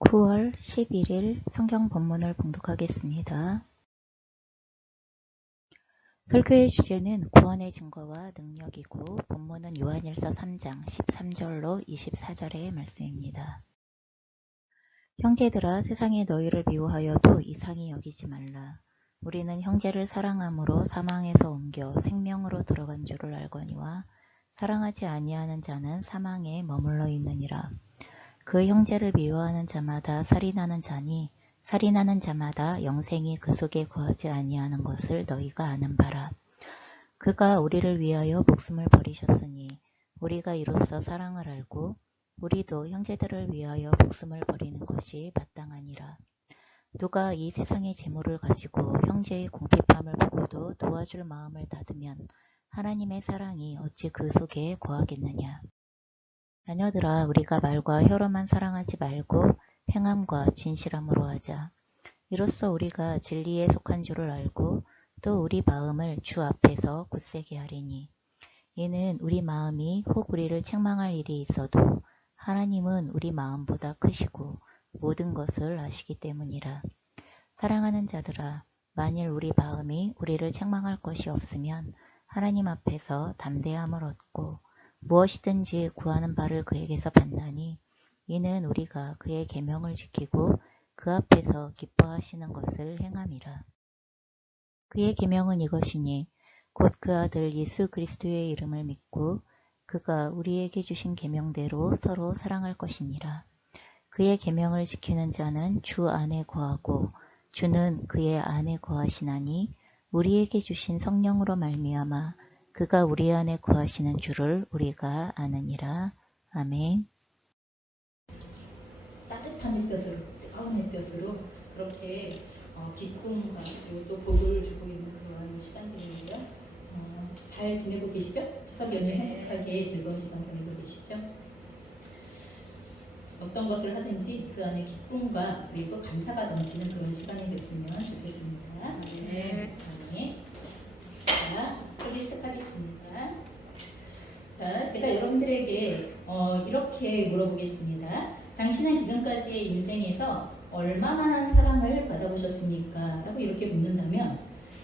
9월 11일 성경 본문을 봉독하겠습니다. 설교의 주제는 구원의 증거와 능력이고 본문은 요한일서 3장 13절로 24절의 말씀입니다. 형제들아, 세상이 너희를 미워하여도 이상히 여기지 말라. 우리는 형제를 사랑함으로 사망에서 옮겨 생명으로 들어간 줄을 알거니와 사랑하지 아니하는 자는 사망에 머물러 있느니라. 그 형제를 미워하는 자마다 살인하는 자니 살인하는 자마다 영생이 그 속에 거하지 아니하는 것을 너희가 아는 바라. 그가 우리를 위하여 목숨을 버리셨으니 우리가 이로써 사랑을 알고 우리도 형제들을 위하여 목숨을 버리는 것이 마땅하니라. 누가 이 세상의 재물을 가지고 형제의 궁핍함을 보고도 도와줄 마음을 닫으면 하나님의 사랑이 어찌 그 속에 거하겠느냐. 자녀들아, 우리가 말과 혀로만 사랑하지 말고 행함과 진실함으로 하자. 이로써 우리가 진리에 속한 줄을 알고 또 우리 마음을 주 앞에서 굳세게 하리니 이는 우리 마음이 혹 우리를 책망할 일이 있어도 하나님은 우리 마음보다 크시고 모든 것을 아시기 때문이라. 사랑하는 자들아, 만일 우리 마음이 우리를 책망할 것이 없으면 하나님 앞에서 담대함을 얻고 무엇이든지 구하는 바를 그에게서 받나니 이는 우리가 그의 계명을 지키고 그 앞에서 기뻐하시는 것을 행함이라. 그의 계명은 이것이니 곧 그 아들 예수 그리스도의 이름을 믿고 그가 우리에게 주신 계명대로 서로 사랑할 것이니라. 그의 계명을 지키는 자는 주 안에 거하고 주는 그의 안에 거하시나니 우리에게 주신 성령으로 말미암아 그가 우리 안에 거하시는 줄을 우리가 아느니라. 아멘. 따뜻한 햇볕으로, 뜨거운 햇볕으로 그렇게 기쁨과 그리고 또 복을 주고 있는 그런 시간들입니다. 잘 지내고 계시죠? 추석 연휴 행복하게 즐거운 시간 보내고 계시죠? 어떤 것을 하든지 그 안에 기쁨과 그리고 감사가 넘치는 그런 시간이 됐으면 좋겠습니다. 네. 자, 우리 시작하겠습니다. 자, 제가 여러분들에게 이렇게 물어보겠습니다. 당신은 지금까지의 인생에서 얼마만한 사랑을 받아보셨습니까? 라고 이렇게 묻는다면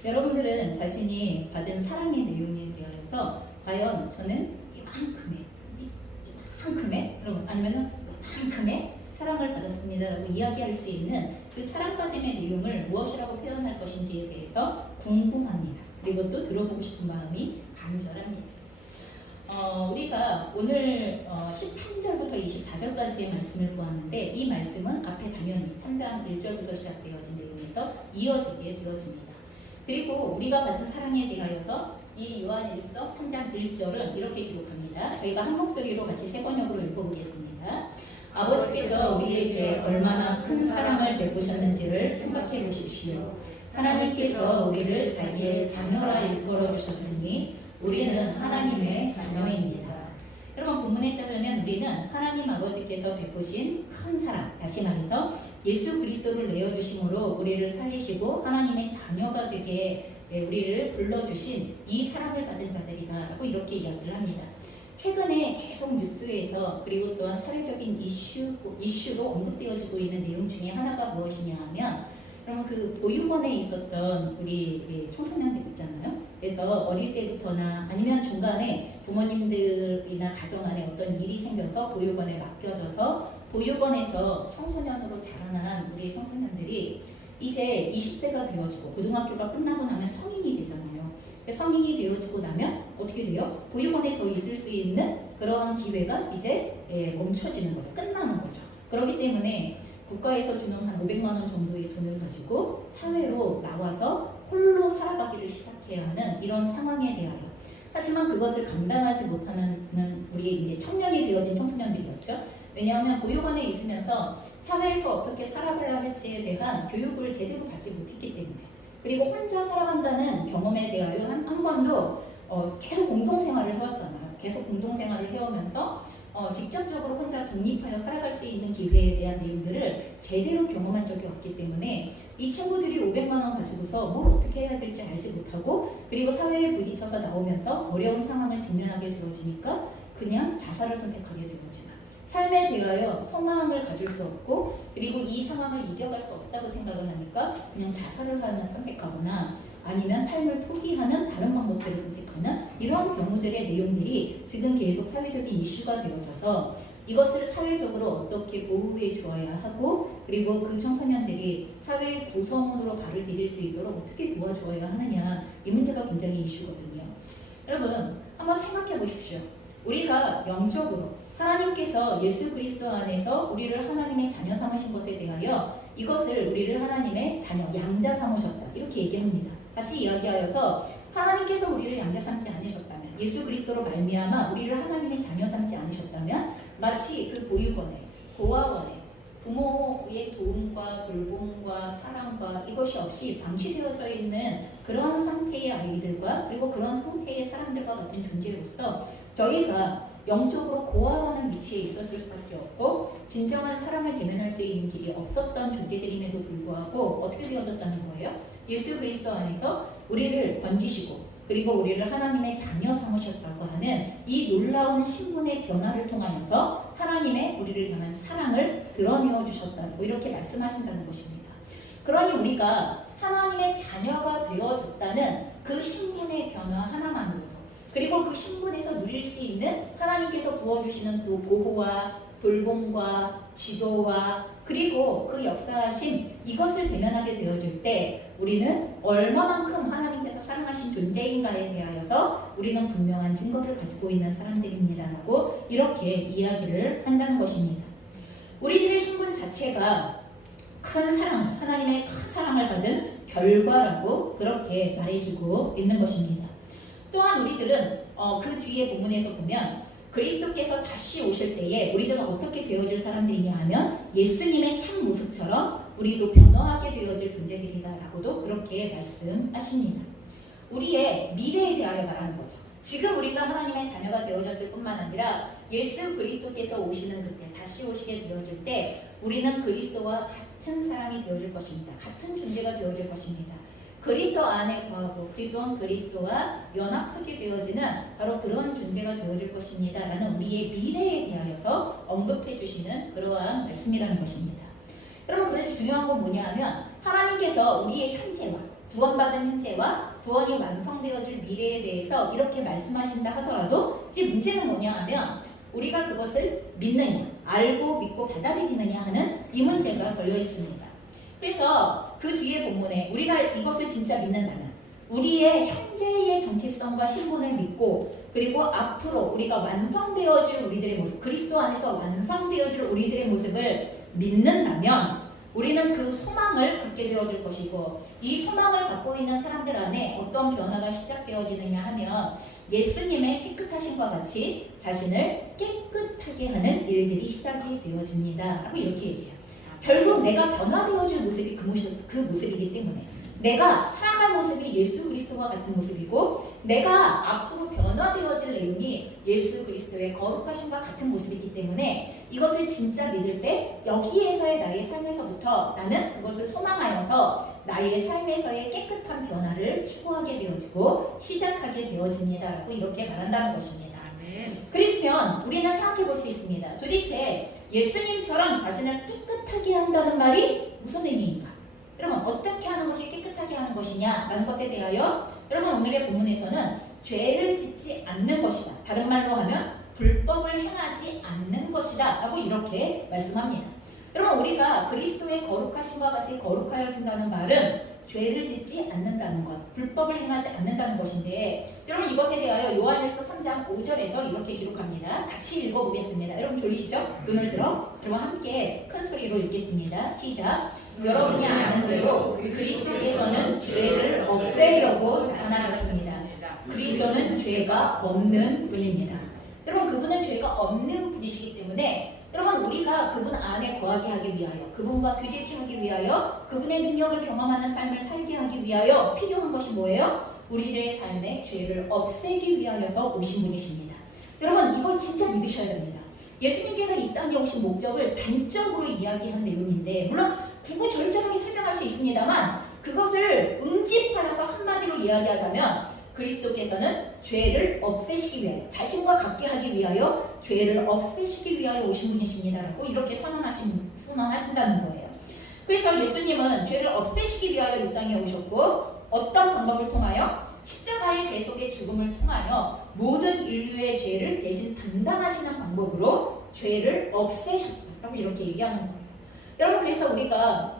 여러분들은 자신이 받은 사랑의 내용에 대하여서 과연 저는 이만큼의 아니면 이만큼의 사랑을 받았습니다 라고 이야기할 수 있는 그 사랑받음의 내용을 무엇이라고 표현할 것인지에 대해서 궁금합니다. 그리고 또 들어보고 싶은 마음이 간절합니다. 우리가 오늘 13절부터 24절까지의 말씀을 보았는데 이 말씀은 앞에 당연히 3장 1절부터 시작되어진 내용에서 이어지게 되어집니다. 그리고 우리가 받은 사랑에 대하여서 이 요한일서 3장 1절은 이렇게 기록합니다. 저희가 한 목소리로 같이 세 번역으로 읽어보겠습니다. 아버지께서 우리에게 얼마나 큰 사랑을 베푸셨는지를 생각해 보십시오. 하나님께서 우리를 자기의 자녀라 일컬어 주셨으니 우리는 하나님의 자녀입니다. 여러분, 본문에 따르면 우리는 하나님 아버지께서 베푸신 큰 사랑, 다시 말해서 예수 그리스도를 내어주심으로 우리를 살리시고 하나님의 자녀가 되게 우리를 불러주신 이 사랑을 받은 자들이다라고 이렇게 이야기를 합니다. 최근에 계속 뉴스에서 그리고 또한 사회적인 이슈로 언급되어지고 있는 내용 중에 하나가 무엇이냐 하면 그러면 그 보육원에 있었던 우리 청소년들 있잖아요. 그래서 어릴 때부터나 아니면 중간에 부모님들이나 가정 안에 어떤 일이 생겨서 보육원에 맡겨져서 보육원에서 청소년으로 자라난 우리 청소년들이 이제 20세가 되어지고 고등학교가 끝나고 나면 성인이 되잖아요. 성인이 되어지고 나면 어떻게 돼요? 보육원에 더 있을 수 있는 그런 기회가 이제 멈춰지는 거죠. 끝나는 거죠. 그렇기 때문에 국가에서 주는 한 500만 원 정도의 돈을 가지고 사회로 나와서 홀로 살아가기를 시작해야 하는 이런 상황에 대하여 하지만 그것을 감당하지 못하는 우리 이제 청년이 되어진 청소년들이었죠. 왜냐하면 보육원에 있으면서 사회에서 어떻게 살아가야 할지에 대한 교육을 제대로 받지 못했기 때문에 그리고 혼자 살아간다는 경험에 대하여 한 번도 계속 공동생활을 해왔잖아요. 계속 공동생활을 해오면서 직접적으로 혼자 독립하여 살아갈 수 있는 기회에 대한 내용들을 제대로 경험한 적이 없기 때문에 이 친구들이 500만 원 가지고서 뭘 어떻게 해야 될지 알지 못하고 그리고 사회에 부딪혀서 나오면서 어려운 상황을 직면하게 되어지니까 그냥 자살을 선택하게 되어지는 삶에 대하여 소망을 가질 수 없고 그리고 이 상황을 이겨갈 수 없다고 생각을 하니까 그냥 자살을 하는 선택하거나 아니면 삶을 포기하는 다른 방법들을 선택하는 이런 경우들의 내용들이 지금 계속 사회적인 이슈가 되어져서 이것을 사회적으로 어떻게 보호해 주어야 하고 그리고 그 청소년들이 사회 구성원으로 발을 디딜 수 있도록 어떻게 도와주어야 하느냐 이 문제가 굉장히 이슈거든요. 여러분 한번 생각해 보십시오. 우리가 영적으로 하나님께서 예수 그리스도 안에서 우리를 하나님의 자녀 삼으신 것에 대하여 이것을 우리를 하나님의 자녀, 양자 삼으셨다 이렇게 얘기합니다. 다시 이야기하여서 하나님께서 우리를 양자 삼지 않으셨다면 예수 그리스도로 말미암아 우리를 하나님의 자녀 삼지 않으셨다면 마치 그 보육원에 고아원에 부모의 도움과 돌봄과 사랑과 이것이 없이 방치되어져 있는 그런 상태의 아이들과 그리고 그런 상태의 사람들과 같은 존재로서 저희가 영적으로 고아하는 위치에 있었을 수밖에 없고 진정한 사람을 대면할 수 있는 길이 없었던 존재들임에도 불구하고 어떻게 되어졌다는 거예요? 예수 그리스도 안에서 우리를 건지시고 그리고 우리를 하나님의 자녀 삼으셨다고 하는 이 놀라운 신분의 변화를 통하여서 하나님의 우리를 향한 사랑을 드러내어 주셨다고 이렇게 말씀하신다는 것입니다. 그러니 우리가 하나님의 자녀가 되어졌다는 그 신분의 변화 하나만으로도 그리고 그 신분에서 누릴 수 있는 하나님께서 부어주시는 또 보호와 돌봄과 지도와 그리고 그 역사하심 이것을 대면하게 되어질 때 우리는 얼마만큼 하나님께서 사랑하신 존재인가에 대하여서 우리는 분명한 증거를 가지고 있는 사람들입니다라고 이렇게 이야기를 한다는 것입니다. 우리들의 신분 자체가 큰 사랑, 하나님의 큰 사랑을 받은 결과라고 그렇게 말해주고 있는 것입니다. 또한 우리들은 그 뒤에 본문에서 보면 그리스도께서 다시 오실 때에 우리들은 어떻게 되어질 사람들이냐 하면 예수님의 참 모습처럼 우리도 변화하게 되어질 존재들이다라고도 그렇게 말씀하십니다. 우리의 미래에 대하여 말하는 거죠. 지금 우리가 하나님의 자녀가 되어졌을 뿐만 아니라 예수 그리스도께서 오시는 그때 다시 오시게 되어질 때 우리는 그리스도와 같은 사람이 되어질 것입니다. 같은 존재가 되어질 것입니다. 그리스도 안에 거하고 그리고 그리스도와 연합하게 되어지는 바로 그런 존재가 되어질 것입니다. 라는 우리의 미래에 대하여서 언급해 주시는 그러한 말씀이라는 것입니다. 여러분 그래도 중요한 건 뭐냐 하면 하나님께서 우리의 현재와 구원받은 현재와 구원이 완성되어질 미래에 대해서 이렇게 말씀하신다 하더라도 이제 문제는 뭐냐 하면 우리가 그것을 믿느냐 알고 믿고 받아들이느냐 하는 이 문제가 걸려 있습니다. 그래서 그 뒤에 본문에 우리가 이것을 진짜 믿는다면 우리의 현재의 정체성과 신분을 믿고 그리고 앞으로 우리가 완성되어질 우리들의 모습 그리스도 안에서 완성되어질 우리들의 모습을 믿는다면 우리는 그 소망을 갖게 되어질 것이고 이 소망을 갖고 있는 사람들 안에 어떤 변화가 시작되어지느냐 하면 예수님의 깨끗하심과 같이 자신을 깨끗하게 하는 일들이 시작이 되어집니다 라고 이렇게 얘기해요. 결국 내가 변화되어질 모습이 그 모습이기 때문에 내가 살아갈 모습이 예수 그리스도와 같은 모습이고 내가 앞으로 변화되어질 내용이 예수 그리스도의 거룩하심과 같은 모습이기 때문에 이것을 진짜 믿을 때 여기에서의 나의 삶에서부터 나는 그것을 소망하여서 나의 삶에서의 깨끗한 변화를 추구하게 되어지고 시작하게 되어집니다 라고 이렇게 말한다는 것입니다. 그러면 우리는 생각해 볼 수 있습니다. 도대체 예수님처럼 자신을 깨끗하게 한다는 말이 무슨 의미인가? 여러분 어떻게 하는 것이 깨끗하게 하는 것이냐 라는 것에 대하여 여러분 오늘의 본문에서는 죄를 짓지 않는 것이다. 다른 말로 하면 불법을 행하지 않는 것이다 라고 이렇게 말씀합니다. 여러분 우리가 그리스도의 거룩하심과 같이 거룩하여진다는 말은 죄를 짓지 않는다는 것, 불법을 행하지 않는다는 것인데 여러분 이것에 대하여 요한일서 3장 5절에서 이렇게 기록합니다. 같이 읽어보겠습니다. 여러분 졸리시죠? 눈을 들어 그럼 함께 큰 소리로 읽겠습니다. 시작. 여러분이 아는 대로 그리스도께서는 죄를 없애려고 나타나셨습니다. 그리스도는 죄가 없는 분입니다. 여러분 그분은 죄가 없는 분이시기 때문에 여러분 우리가 그분 안에 거하게 하기 위하여 그분과 교제케 하기 위하여 그분의 능력을 경험하는 삶을 살게 하기 위하여 필요한 것이 뭐예요? 우리들의 삶에 죄를 없애기 위하여서 오신 분이십니다. 여러분 이걸 진짜 믿으셔야 됩니다. 예수님께서 이 땅에 오신 목적을 단적으로 이야기한 내용인데 물론 구구절절하게 설명할 수 있습니다만 그것을 응집하여서 한마디로 이야기하자면 그리스도께서는 죄를 없애시기 위하여, 자신과 같게 하기 위하여 죄를 없애시기 위하여 오신 분이십니다라고 이렇게 선언하신다는 거예요. 그래서 예수님은 죄를 없애시기 위하여 이 땅에 오셨고, 어떤 방법을 통하여? 십자가의 대속의 죽음을 통하여 모든 인류의 죄를 대신 담당하시는 방법으로 죄를 없애셨다라고 이렇게 얘기하는 거예요. 여러분, 그래서 우리가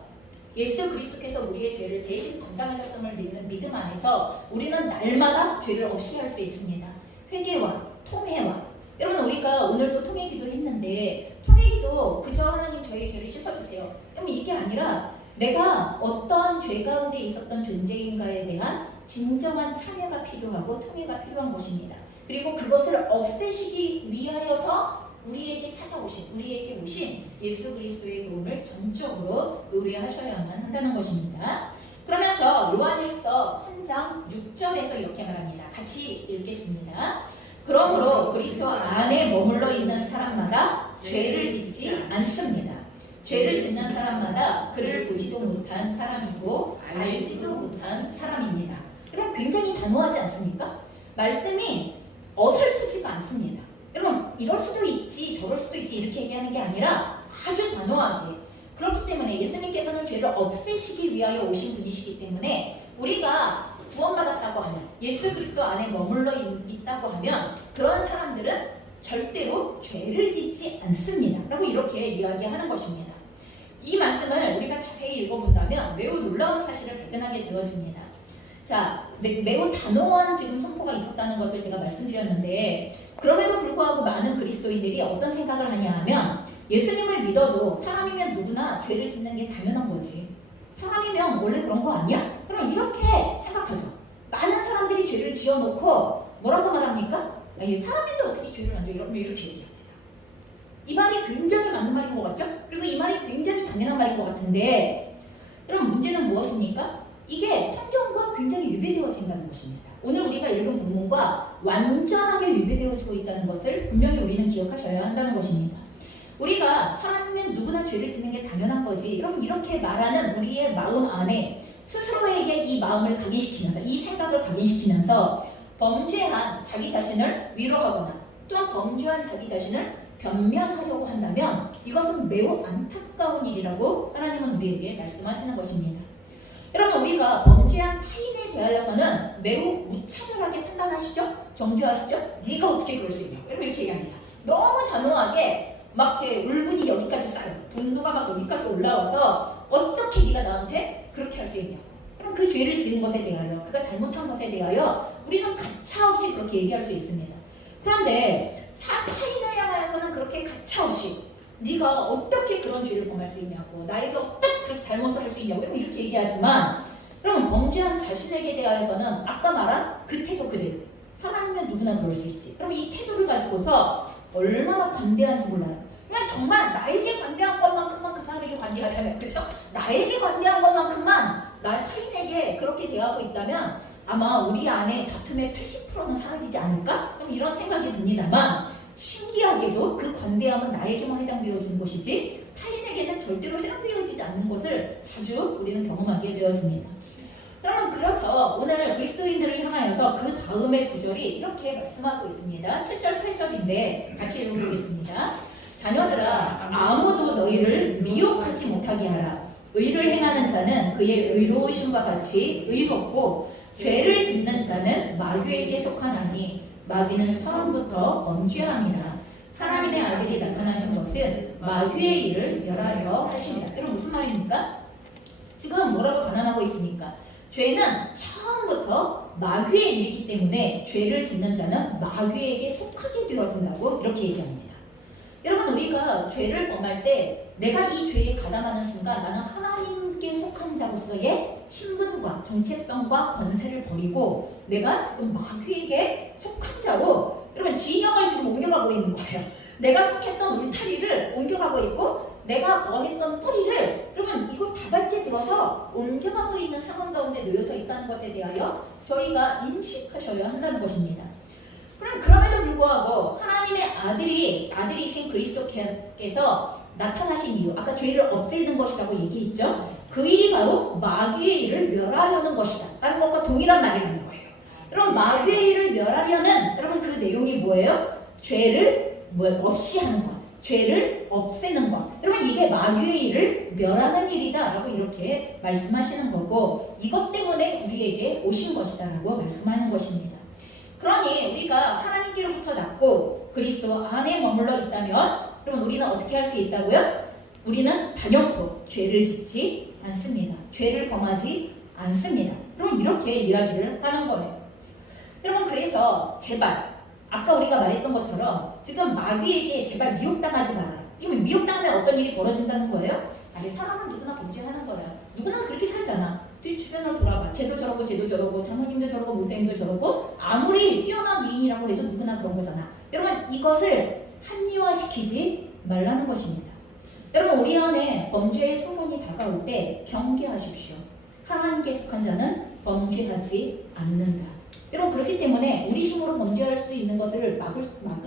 예수 그리스도께서 우리의 죄를 대신 담당하셨음을 믿는 믿음 안에서 우리는 날마다 죄를 없이 할 수 있습니다. 회개와 통회와, 여러분 우리가 오늘도 통회기도 했는데, 통회기도 그저 하나님 저희 죄를 씻어주세요, 그럼 이게 아니라 내가 어떤 죄 가운데 있었던 존재인가에 대한 진정한 참여가 필요하고 통회가 필요한 것입니다. 그리고 그것을 없애시기 위하여서 우리에게 찾아오신, 우리에게 오신 예수 그리스도의 도움을 전적으로 의뢰하셔야만 한다는 것입니다. 그러면서 요한일서 3장 6절에서 이렇게 말합니다. 같이 읽겠습니다. 그러므로 그리스도 안에 머물러 있는 사람마다 죄를 짓지 않습니다. 죄를 짓는 사람마다 그를 보지도 못한 사람이고 알지도 못한 사람입니다. 그럼 굉장히 단호하지 않습니까? 말씀이 어설프지가 않습니다. 여러분, 이럴 수도 있지 저럴 수도 있지 이렇게 얘기하는 게 아니라 아주 단호하게, 그렇기 때문에 예수님께서는 죄를 없애시기 위하여 오신 분이시기 때문에 우리가 구원받았다고 하면, 예수 그리스도 안에 머물러 있다고 하면 그런 사람들은 절대로 죄를 짓지 않습니다 라고 이렇게 이야기하는 것입니다. 이 말씀을 우리가 자세히 읽어본다면 매우 놀라운 사실을 발견하게 되어집니다. 자, 매우 단호한 지금 선포가 있었다는 것을 제가 말씀드렸는데, 그럼에도 불구하고 많은 그리스도인들이 어떤 생각을 하냐 하면, 예수님을 믿어도 사람이면 누구나 죄를 짓는 게 당연한 거지, 사람이면 원래 그런 거 아니야? 그럼 이렇게 생각하죠. 많은 사람들이 죄를 지어놓고 뭐라고 말합니까? 사람인데 어떻게 죄를 안 져? 이렇게 얘기합니다. 이 말이 굉장히 맞는 말인 것 같죠? 그리고 이 말이 굉장히 당연한 말인 것 같은데, 여러분 문제는 무엇입니까? 이게 성경과 굉장히 위배되어진다는 것입니다. 오늘 우리가 읽은 본문과 완전하게 위배되어지고 있다는 것을 분명히 우리는 기억하셔야 한다는 것입니다. 우리가 사람이면 누구나 죄를 짓는 게 당연한 거지, 이렇게 말하는 우리의 마음 안에 스스로에게 이 마음을 각인시키면서, 이 생각을 각인시키면서 범죄한 자기 자신을 위로하거나 또한 범죄한 자기 자신을 변명하려고 한다면 이것은 매우 안타까운 일이라고 하나님은 우리에게 말씀하시는 것입니다. 여러분, 우리가 범죄한 타인에 대하여서는 매우 무차별하게 판단하시죠? 정죄하시죠? 네가 어떻게 그럴 수 있냐고 이렇게 얘기합니다. 너무 단호하게 막 이렇게 울분이 여기까지 쌓여서, 분노가 막 여기까지 올라와서 어떻게 네가 나한테 그렇게 할 수 있냐고. 그럼 그 죄를 지은 것에 대하여, 그가 잘못한 것에 대하여 우리는 가차없이 그렇게 얘기할 수 있습니다. 그런데 타인을 향하여서는 그렇게 가차없이 네가 어떻게 그런 죄를 범할 수 있냐고, 나에게 어떻게 그렇게 잘못을 할 수 있냐고 이렇게 얘기하지만, 그럼 범죄한 자신에게 대하여서는 아까 말한 그 태도 그대로, 사람이면 누구나 그럴 수 있지. 그럼 이 태도를 가지고서 얼마나 관대한지 몰라요. 그냥 정말 나에게 관대한 것만큼만 그 사람에게 관대하다면, 그렇죠? 나에게 관대한 것만큼만 나 타인에게 그렇게 대하고 있다면 아마 우리 안에 다툼의 80%는 사라지지 않을까? 이런 생각이 듭니다만, 신기하게도 그 관대함은 나에게만 해당되어지는 것이지 타인에게는 절대로 해당되어지지 않는 것을 자주 우리는 경험하게 되어집니다. 여러분, 그래서 오늘 그리스도인들을 향하여서 그 다음의 구절이 이렇게 말씀하고 있습니다. 7절 8절인데 같이 읽어보겠습니다. 자녀들아, 아무도 너희를 미혹하지 못하게 하라. 의를 행하는 자는 그의 의로우심과 같이 의롭고 죄를 짓는 자는 마귀에게 속하나니 마귀는 처음부터 범죄함이라. 하나님의 아들이 나타나신 것은 마귀의 일을 멸하려 하십니다. 여러분, 무슨 말입니까? 지금 뭐라고 단언하고 있습니까? 죄는 처음부터 마귀의 일이기 때문에 죄를 짓는 자는 마귀에게 속하게 되어진다고 이렇게 얘기합니다. 여러분, 우리가 죄를 범할 때 내가 이 죄에 가담하는 순간 나는 하나님께 속한 자로서의 신분과 정체성과 권세를 버리고 내가 지금 마귀에게 속한 자로, 여러분, 진영을 지금 옮겨가고 있는 거예요. 내가 속했던 울타리를 옮겨가고 있고 내가 거했던 뿌리를, 여러분, 이걸 다발째 들어서 옮겨가고 있는 상황 가운데 놓여져 있다는 것에 대하여 저희가 인식하셔야 한다는 것입니다. 그럼 그럼에도 불구하고 하나님의 아들이신 그리스도께서 나타나신 이유, 아까 죄를 없애는 것이라고 얘기했죠. 그 일이 바로 마귀의 일을 멸하려는 것이다 라는 것과 동일한 말을 하는 거예요. 여러분 마귀의 일을 멸하려는 여러분 그 내용이 뭐예요? 죄를 없이 하는 것, 죄를 없애는 것. 여러분 이게 마귀의 일을 멸하는 일이다라고 이렇게 말씀하시는 거고 이것 때문에 우리에게 오신 것이다라고 말씀하는 것입니다. 그러니 우리가 하나님께로부터 낳고 그리스도 안에 머물러 있다면 여러분 우리는 어떻게 할 수 있다고요? 우리는 단연코 죄를 짓지 않습니다. 죄를 범하지 않습니다. 여러분 이렇게 이야기를 하는 거예요. 여러분 그래서 제발 아까 우리가 말했던 것처럼 지금 마귀에게 제발 미혹당하지 말아요. 이면 미혹당하면 어떤 일이 벌어진다는 거예요? 아니 사람은 누구나 범죄하는 거야. 누구나 그렇게 살잖아. 뒷주변을 돌아봐. 쟤도 저러고 쟤도 저러고 장모님도 저러고 목사님도 저러고 아무리 뛰어난 미인이라고 해도 누구나 그런 거잖아. 여러분 이것을 합리화시키지 말라는 것입니다. 여러분 우리 안에 범죄의 순간이 다가올 때 경계하십시오. 하나님께 속한 자는 범죄하지 않는다. 여러분 그렇기 때문에 우리 힘으로 범죄할 수 있는 것을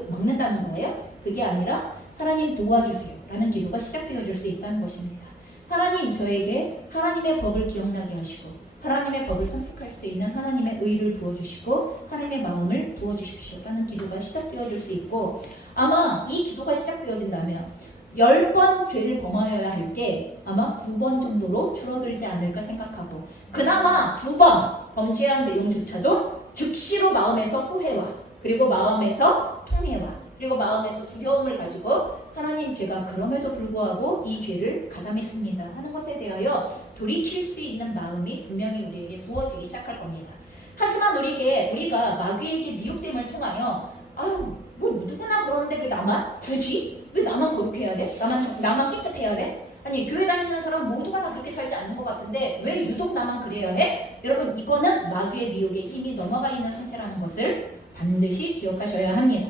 막는다는 거예요. 그게 아니라 하나님 도와주세요 라는 기도가 시작되어질 수 있다는 것입니다. 하나님 저에게 하나님의 법을 기억나게 하시고 하나님의 법을 선택할 수 있는 하나님의 의를 부어주시고 하나님의 마음을 부어주십시오 라는 기도가 시작되어질 수 있고 아마 이 기도가 시작되어진다면 10번 죄를 범하여야 할 게 아마 9번 정도로 줄어들지 않을까 생각하고 그나마 2번 범죄한 내용조차도 즉시로 마음에서 후회와 그리고 마음에서 통회와 그리고 마음에서 두려움을 가지고 하나님 제가 그럼에도 불구하고 이 죄를 가담했습니다 하는 것에 대하여 돌이킬 수 있는 마음이 분명히 우리에게 부어지기 시작할 겁니다. 하지만 우리가 마귀에게 미혹됨을 통하여 아유 뭐 누구나 그러는데 왜 나만? 굳이? 왜 나만 거룩해야 돼? 나만 깨끗해야 돼? 아니 교회 다니는 사람 모두가 다 그렇게 살지 않는 것 같은데 왜 유독 나만 그래야 해? 여러분 이거는 마귀의 미혹에 이미 넘어가 있는 상태라는 것을 반드시 기억하셔야 합니다.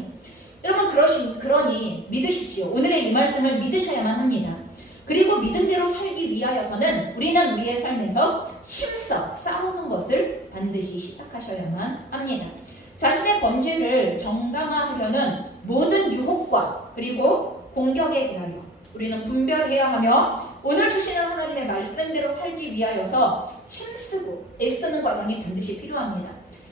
여러분 그러니 믿으십시오. 오늘의 이 말씀을 믿으셔야만 합니다. 그리고 믿은 대로 살기 위하여서는 우리는 우리의 삶에서 힘써 싸우는 것을 반드시 시작하셔야만 합니다. 자신의 범죄를 정당화하려는 모든 유혹과 그리고 공격에 대하여 우리는 분별해야 하며 오늘 주시는 하나님의 말씀대로 살기 위하여서 힘쓰고 애쓰는 과정이 반드시 필요합니다.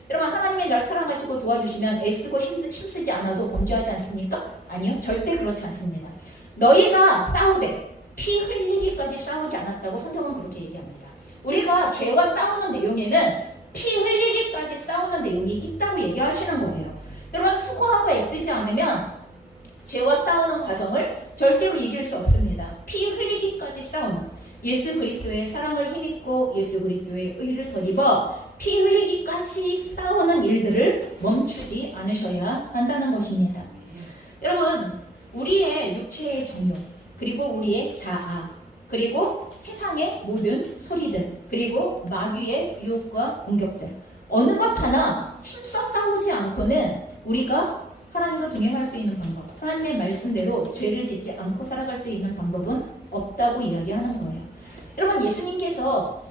여러분 하나님이 날 사랑하시고 도와주시면 애쓰고 힘쓰지 않아도 범죄하지 않습니까? 아니요 절대 그렇지 않습니다. 너희가 싸우되 피 흘리기까지 싸우지 않았다고 성경은 그렇게 얘기합니다. 우리가 죄와 싸우는 내용에는 피 흘리기까지 싸우는 내용이 있다고 얘기하시는 거예요. 여러분 수고하고 애쓰지 않으면 죄와 싸우는 과정을 절대로 이길 수 없습니다. 피 흘리기까지 싸우는 예수 그리스도의 사랑을 힘입고 예수 그리스도의 의를 덧입어 피 흘리기까지 싸우는 일들을 멈추지 않으셔야 한다는 것입니다. 여러분 우리의 육체의 정욕 그리고 우리의 자아 그리고 세상의 모든 소리들 그리고 마귀의 유혹과 공격들 어느 것 하나 힘써 싸우지 않고는 우리가 하나님과 동행할 수 있는 방법 하나님의 말씀대로 죄를 짓지 않고 살아갈 수 있는 방법은 없다고 이야기하는 거예요. 여러분 예수님께서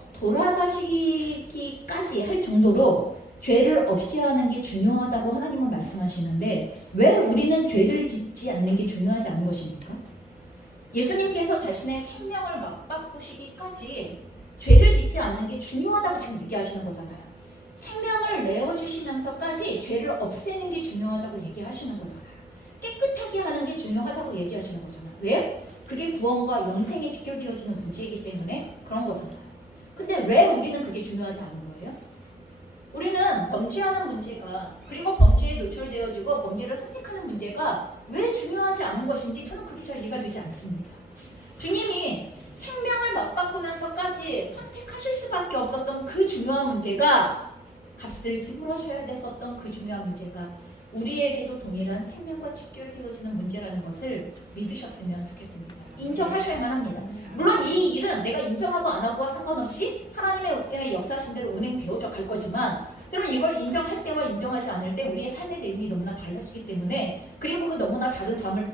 돌아가시기까지 할 정도로 죄를 없이 하는 게 중요하다고 하나님은 말씀하시는데 왜 우리는 죄를 짓지 않는 게 중요하지 않은 것입니까? 예수님께서 자신의 생명을 맞바꾸시기까지 죄를 짓지 않는 게 중요하다고 지금 얘기하시는 거잖아요. 생명을 내어주시면서까지 죄를 없애는 게 중요하다고 얘기하시는 거잖아요. 깨끗하게 하는 게 중요하다고 얘기하시는 거잖아요. 왜? 그게 구원과 영생에 직결되어지는 문제이기 때문에 그런 거잖아요. 근데 왜 우리는 그게 중요하지 않은 거예요? 우리는 범죄하는 문제가 그리고 범죄에 노출되어지고 범죄를 선택하는 문제가 왜 중요하지 않은 것인지 저는 그게 잘 이해가 되지 않습니다. 주님이 생명을 맞바꾸면서까지 선택하실 수밖에 없었던 그 중요한 문제가 값을 지불하셔야 됐었던 그 중요한 문제가 우리에게도 동일한 생명과 직결되어지는 문제라는 것을 믿으셨으면 좋겠습니다. 인정하셔야만 합니다. 물론 이 일은 내가 인정하고 안 하고와 상관없이 하나님의 역사하신 대로 운행되어져 갈 거지만 여러분 이걸 인정할 때와 인정하지 않을 때 우리의 삶의 내용이 너무나 달라지기 때문에 그리고 그 너무나 다른 삶은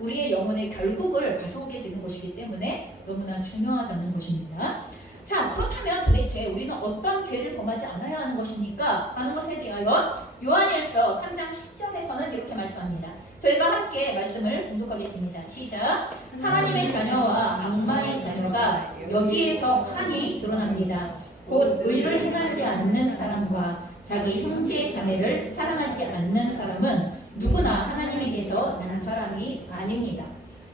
우리의 영혼의 결국을 가져오게 되는 것이기 때문에 너무나 중요하다는 것입니다. 자 그렇다면 도대체 우리는 어떤 죄를 범하지 않아야 하는 것입니까? 라는 것에 대하여 요한일서 3장 10절에서는 이렇게 말씀합니다. 저희가 함께 말씀을 공독하겠습니다. 시작. 하나님의 자녀와 악마의 자녀가 여기에서 환히 드러납니다. 곧 의를 행하지 않는 사람과 자기 형제 자매를 사랑하지 않는 사람은 누구나 하나님에게서 난 사람이 아닙니다.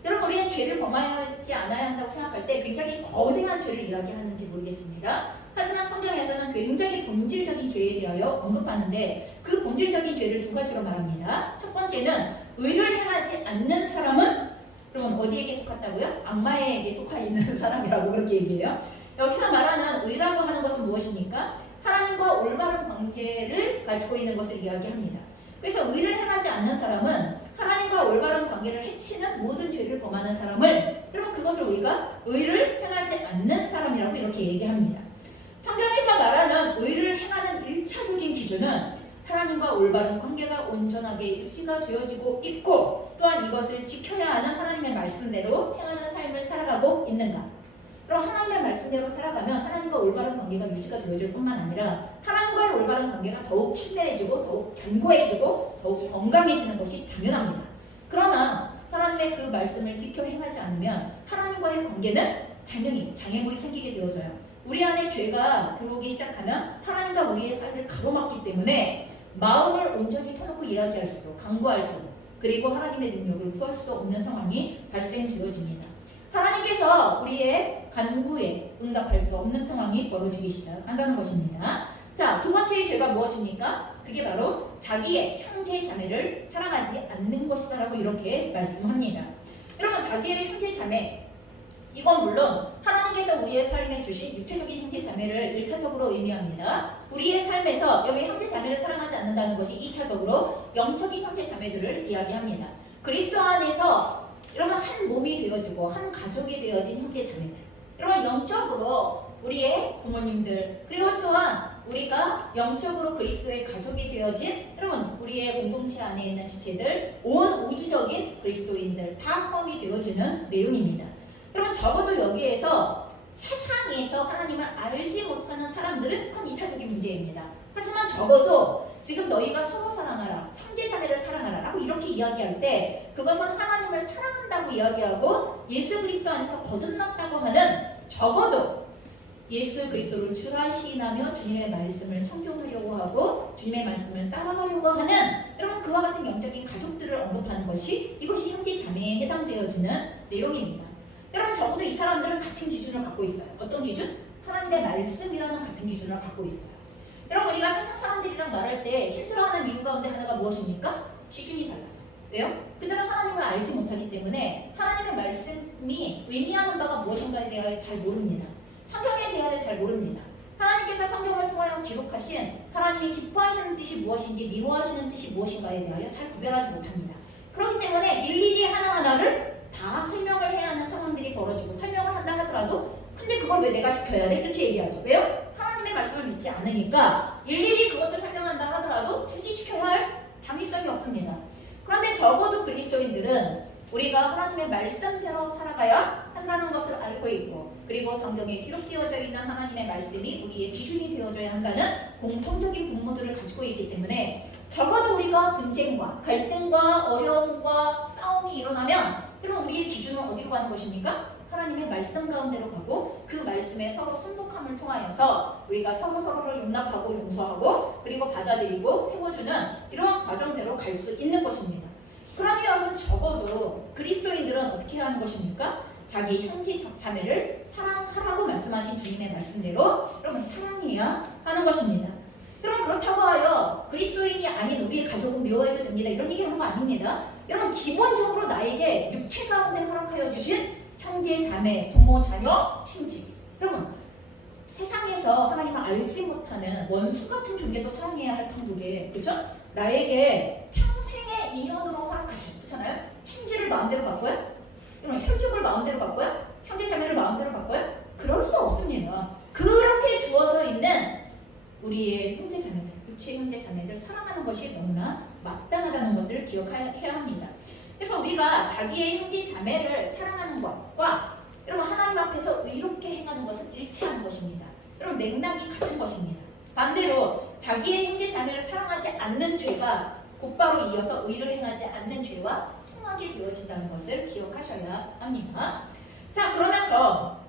여러분, 우리는 죄를 범하지 않아야 한다고 생각할 때 굉장히 거대한 죄를 이야기하는지 모르겠습니다. 하지만 성경에서는 굉장히 본질적인 죄에 대하여 언급하는데 그 본질적인 죄를 두 가지로 말합니다. 첫 번째는 의를 행하지 않는 사람은 그러면 어디에게 속했다고요? 악마에게 속하 있는 사람이라고 그렇게 얘기해요. 여기서 말하는 의라고 하는 것은 무엇입니까? 하나님과 올바른 관계를 가지고 있는 것을 이야기합니다. 그래서 의를 행하지 않는 사람은 하나님과 올바른 관계를 해치는 모든 죄를 범하는 사람을, 여러분, 그것을 우리가 의를 행하지 않는 사람이라고 이렇게 얘기합니다. 성경에서 말하는 의를 행하는 1차적인 기준은 하나님과 올바른 관계가 온전하게 유지가 되어지고 있고, 또한 이것을 지켜야 하는 하나님의 말씀대로 행하는 삶을 살아가고 있는가. 그럼 하나님의 말씀대로 살아가면 하나님과 올바른 관계가 유지가 되어질 뿐만 아니라 하나님과의 올바른 관계가 더욱 친밀해지고 더욱 견고해지고 더욱 건강해지는 것이 당연합니다. 그러나 하나님의 그 말씀을 지켜 행하지 않으면 하나님과의 관계는 당연히 장애물이 생기게 되어져요. 우리 안에 죄가 들어오기 시작하면 하나님과 우리의 사이를 가로막기 때문에 마음을 온전히 터놓고 이야기할 수도, 간구할 수도, 그리고 하나님의 능력을 구할 수도 없는 상황이 발생되어집니다. 하나님께서 우리의 간구에 응답할 수 없는 상황이 벌어지기 시작한다는 것입니다. 자, 두 번째의 죄가 무엇입니까? 그게 바로 자기의 형제 자매를 사랑하지 않는 것이다라고 이렇게 말씀합니다. 여러분, 자기의 형제 자매, 이건 물론 하나님께서 우리의 삶에 주신 육체적인 형제 자매를 1차적으로 의미합니다. 우리의 삶에서 여기 형제 자매를 사랑하지 않는다는 것이 2차적으로 영적인 형제 자매들을 이야기합니다. 그리스도 안에서 여러분 한 몸이 되어지고 한 가족이 되어진 형제 자매들, 여러분 영적으로 우리의 부모님들, 그리고 또한 우리가 영적으로 그리스도의 가족이 되어진 여러분 우리의 공동체 안에 있는 지체들, 온 우주적인 그리스도인들 다 포함이 되어지는 내용입니다. 여러분, 적어도 여기에서 세상에서 하나님을 알지 못하는 사람들은 그건 2차적인 문제입니다. 하지만 적어도 지금 너희가 서로 사랑하라, 형제 자매를 사랑하라 라고 이렇게 이야기할 때 그것은 하나님을 사랑한다고 이야기하고 예수 그리스도 안에서 거듭났다고 하는, 적어도 예수 그리스도를 주라 시인하며 주님의 말씀을 청종하려고 하고 주님의 말씀을 따라가려고 하는 여러분 그와 같은 영적인 가족들을 언급하는 것이, 이것이 형제 자매에 해당되어지는 내용입니다. 여러분, 적어도 이 사람들은 같은 기준을 갖고 있어요. 어떤 기준? 하나님의 말씀이라는 같은 기준을 갖고 있어요. 여러분, 우리가 세상 사람들이랑 말할 때 힘들어하는 이유 가운데 하나가 무엇입니까? 기준이 달라서. 왜요? 그들은 하나님을 알지 못하기 때문에 하나님의 말씀이 의미하는 바가 무엇인가에 대하여 잘 모릅니다. 성경에 대하여 잘 모릅니다. 하나님께서 성경을 통하여 기록하신 하나님이 기뻐하시는 뜻이 무엇인지 미워하시는 뜻이 무엇인가에 대하여 잘 구별하지 못합니다. 그렇기 때문에 일일이 하나하나를 다 설명을 해야 하는 상황들이 벌어지고, 설명을 한다 하더라도 근데 그걸 왜 내가 지켜야 돼? 이렇게 얘기하죠. 왜요? 하나님의 말씀을 믿지 않으니까 일일이 그것을 설명한다 하더라도 굳이 지켜야 할 당위성이 없습니다. 그런데 적어도 그리스도인들은 우리가 하나님의 말씀대로 살아가야 한다는 것을 알고 있고, 그리고 성경에 기록되어져 있는 하나님의 말씀이 우리의 기준이 되어져야 한다는 공통적인 분모들을 가지고 있기 때문에 적어도 우리가 분쟁과 갈등과 어려움과 싸움이 일어나면 그럼 우리의 기준은 어디로 가는 것입니까? 하나님의 말씀 가운데로 가고 그 말씀에 서로 순복함을 통하여서 우리가 서로를 용납하고 용서하고 그리고 받아들이고 세워주는 이러한 과정대로 갈 수 있는 것입니다. 그러니 여러분, 적어도 그리스도인들은 어떻게 하는 것입니까? 자기 형제 자매를 사랑하라고 말씀하신 주님의 말씀대로 여러분 사랑해야 하는 것입니다. 여러분, 그렇다고 하여 그리스도인이 아닌 우리의 가족은 미워해도 됩니다, 이런 얘기하는 거 아닙니다. 여러분, 기본적으로 나에게 육체 가운데 허락하여 주신 형제, 자매, 부모, 자녀, 친지, 여러분 세상에서 하나님을 알지 못하는 원수 같은 존재도 사랑해야 할 판국에, 그렇죠? 나에게 평생의 인연으로 허락하신, 그렇잖아요? 친지를 마음대로 바꿔요? 혈족을 마음대로 바꿔요? 형제, 자매를 마음대로 바꿔요? 그럴 수 없습니다. 그렇게 주어져 있는 우리의 형제 자매들, 육체 형제 자매들 사랑하는 것이 너무나 마땅하다는 것을 기억해야 합니다. 그래서 우리가 자기의 형제 자매를 사랑하는 것과 여러분 하나님 앞에서 의롭게 행하는 것은 일치하는 것입니다. 여러분 맥락이 같은 것입니다. 반대로 자기의 형제 자매를 사랑하지 않는 죄가 곧바로 이어서 의를 행하지 않는 죄와 통하게 되어진다는 것을 기억하셔야 합니다. 자, 그러면서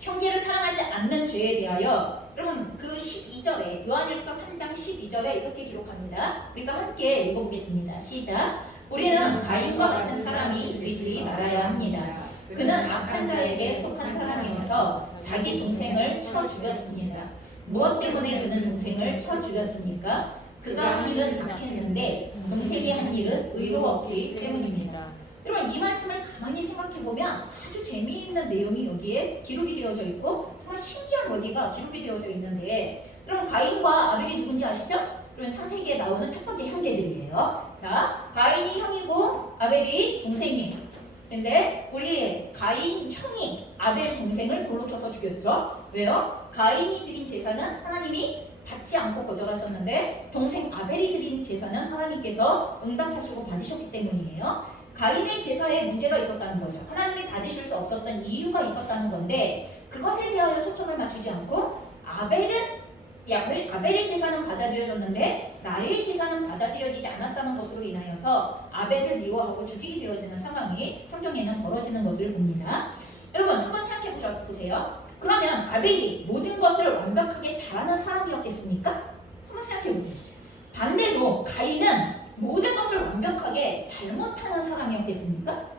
형제를 사랑하지 않는 죄에 대하여 여러분 그 12절에 요한일서 3장 12절에 이렇게 기록합니다. 우리가 함께 읽어보겠습니다. 시작. 우리는 가인과 같은 사람이 되지 말아야 합니다. 그는 악한 자에게 속한 사람이어서 자기 동생을 쳐 죽였습니다. 무엇 때문에 그는 동생을 쳐 죽였습니까? 그가 한 일은 악했는데 동생이 한 일은 의로웠기 때문입니다. 여러분 이 말씀을 가만히 생각해보면 아주 재미있는 내용이 여기에 기록이 되어져 있고 정말 신기한 원리가 기록이 되어져 있는데 여러분 가인과 아벨이 누군지 아시죠? 여러분 창세기에 나오는 첫 번째 형제들이에요. 자, 가인이 형이고 아벨이 동생이에요. 근데 우리 가인 형이 아벨 동생을 돌로 쳐서 죽였죠. 왜요? 가인이 드린 제사는 하나님이 받지 않고 거절하셨는데 동생 아벨이 드린 제사는 하나님께서 응답하시고 받으셨기 때문이에요. 가인의 제사에 문제가 있었다는 거죠. 하나님이 받으실 수 없었던 이유가 있었다는 건데 그것에 대하여 초점을 맞추지 않고 아벨의 제사는 받아들여졌는데 나의 제사는 받아들여지지 않았다는 것으로 인하여서 아벨을 미워하고 죽이게 되어지는 상황이 성경에는 벌어지는 것을 봅니다. 여러분 한번 생각해 보세요. 그러면 아벨이 모든 것을 완벽하게 잘하는 사람이었겠습니까? 한번 생각해 보세요. 반대로 가인은 모든 것을 완벽하게 잘못하는 사람이었겠습니까?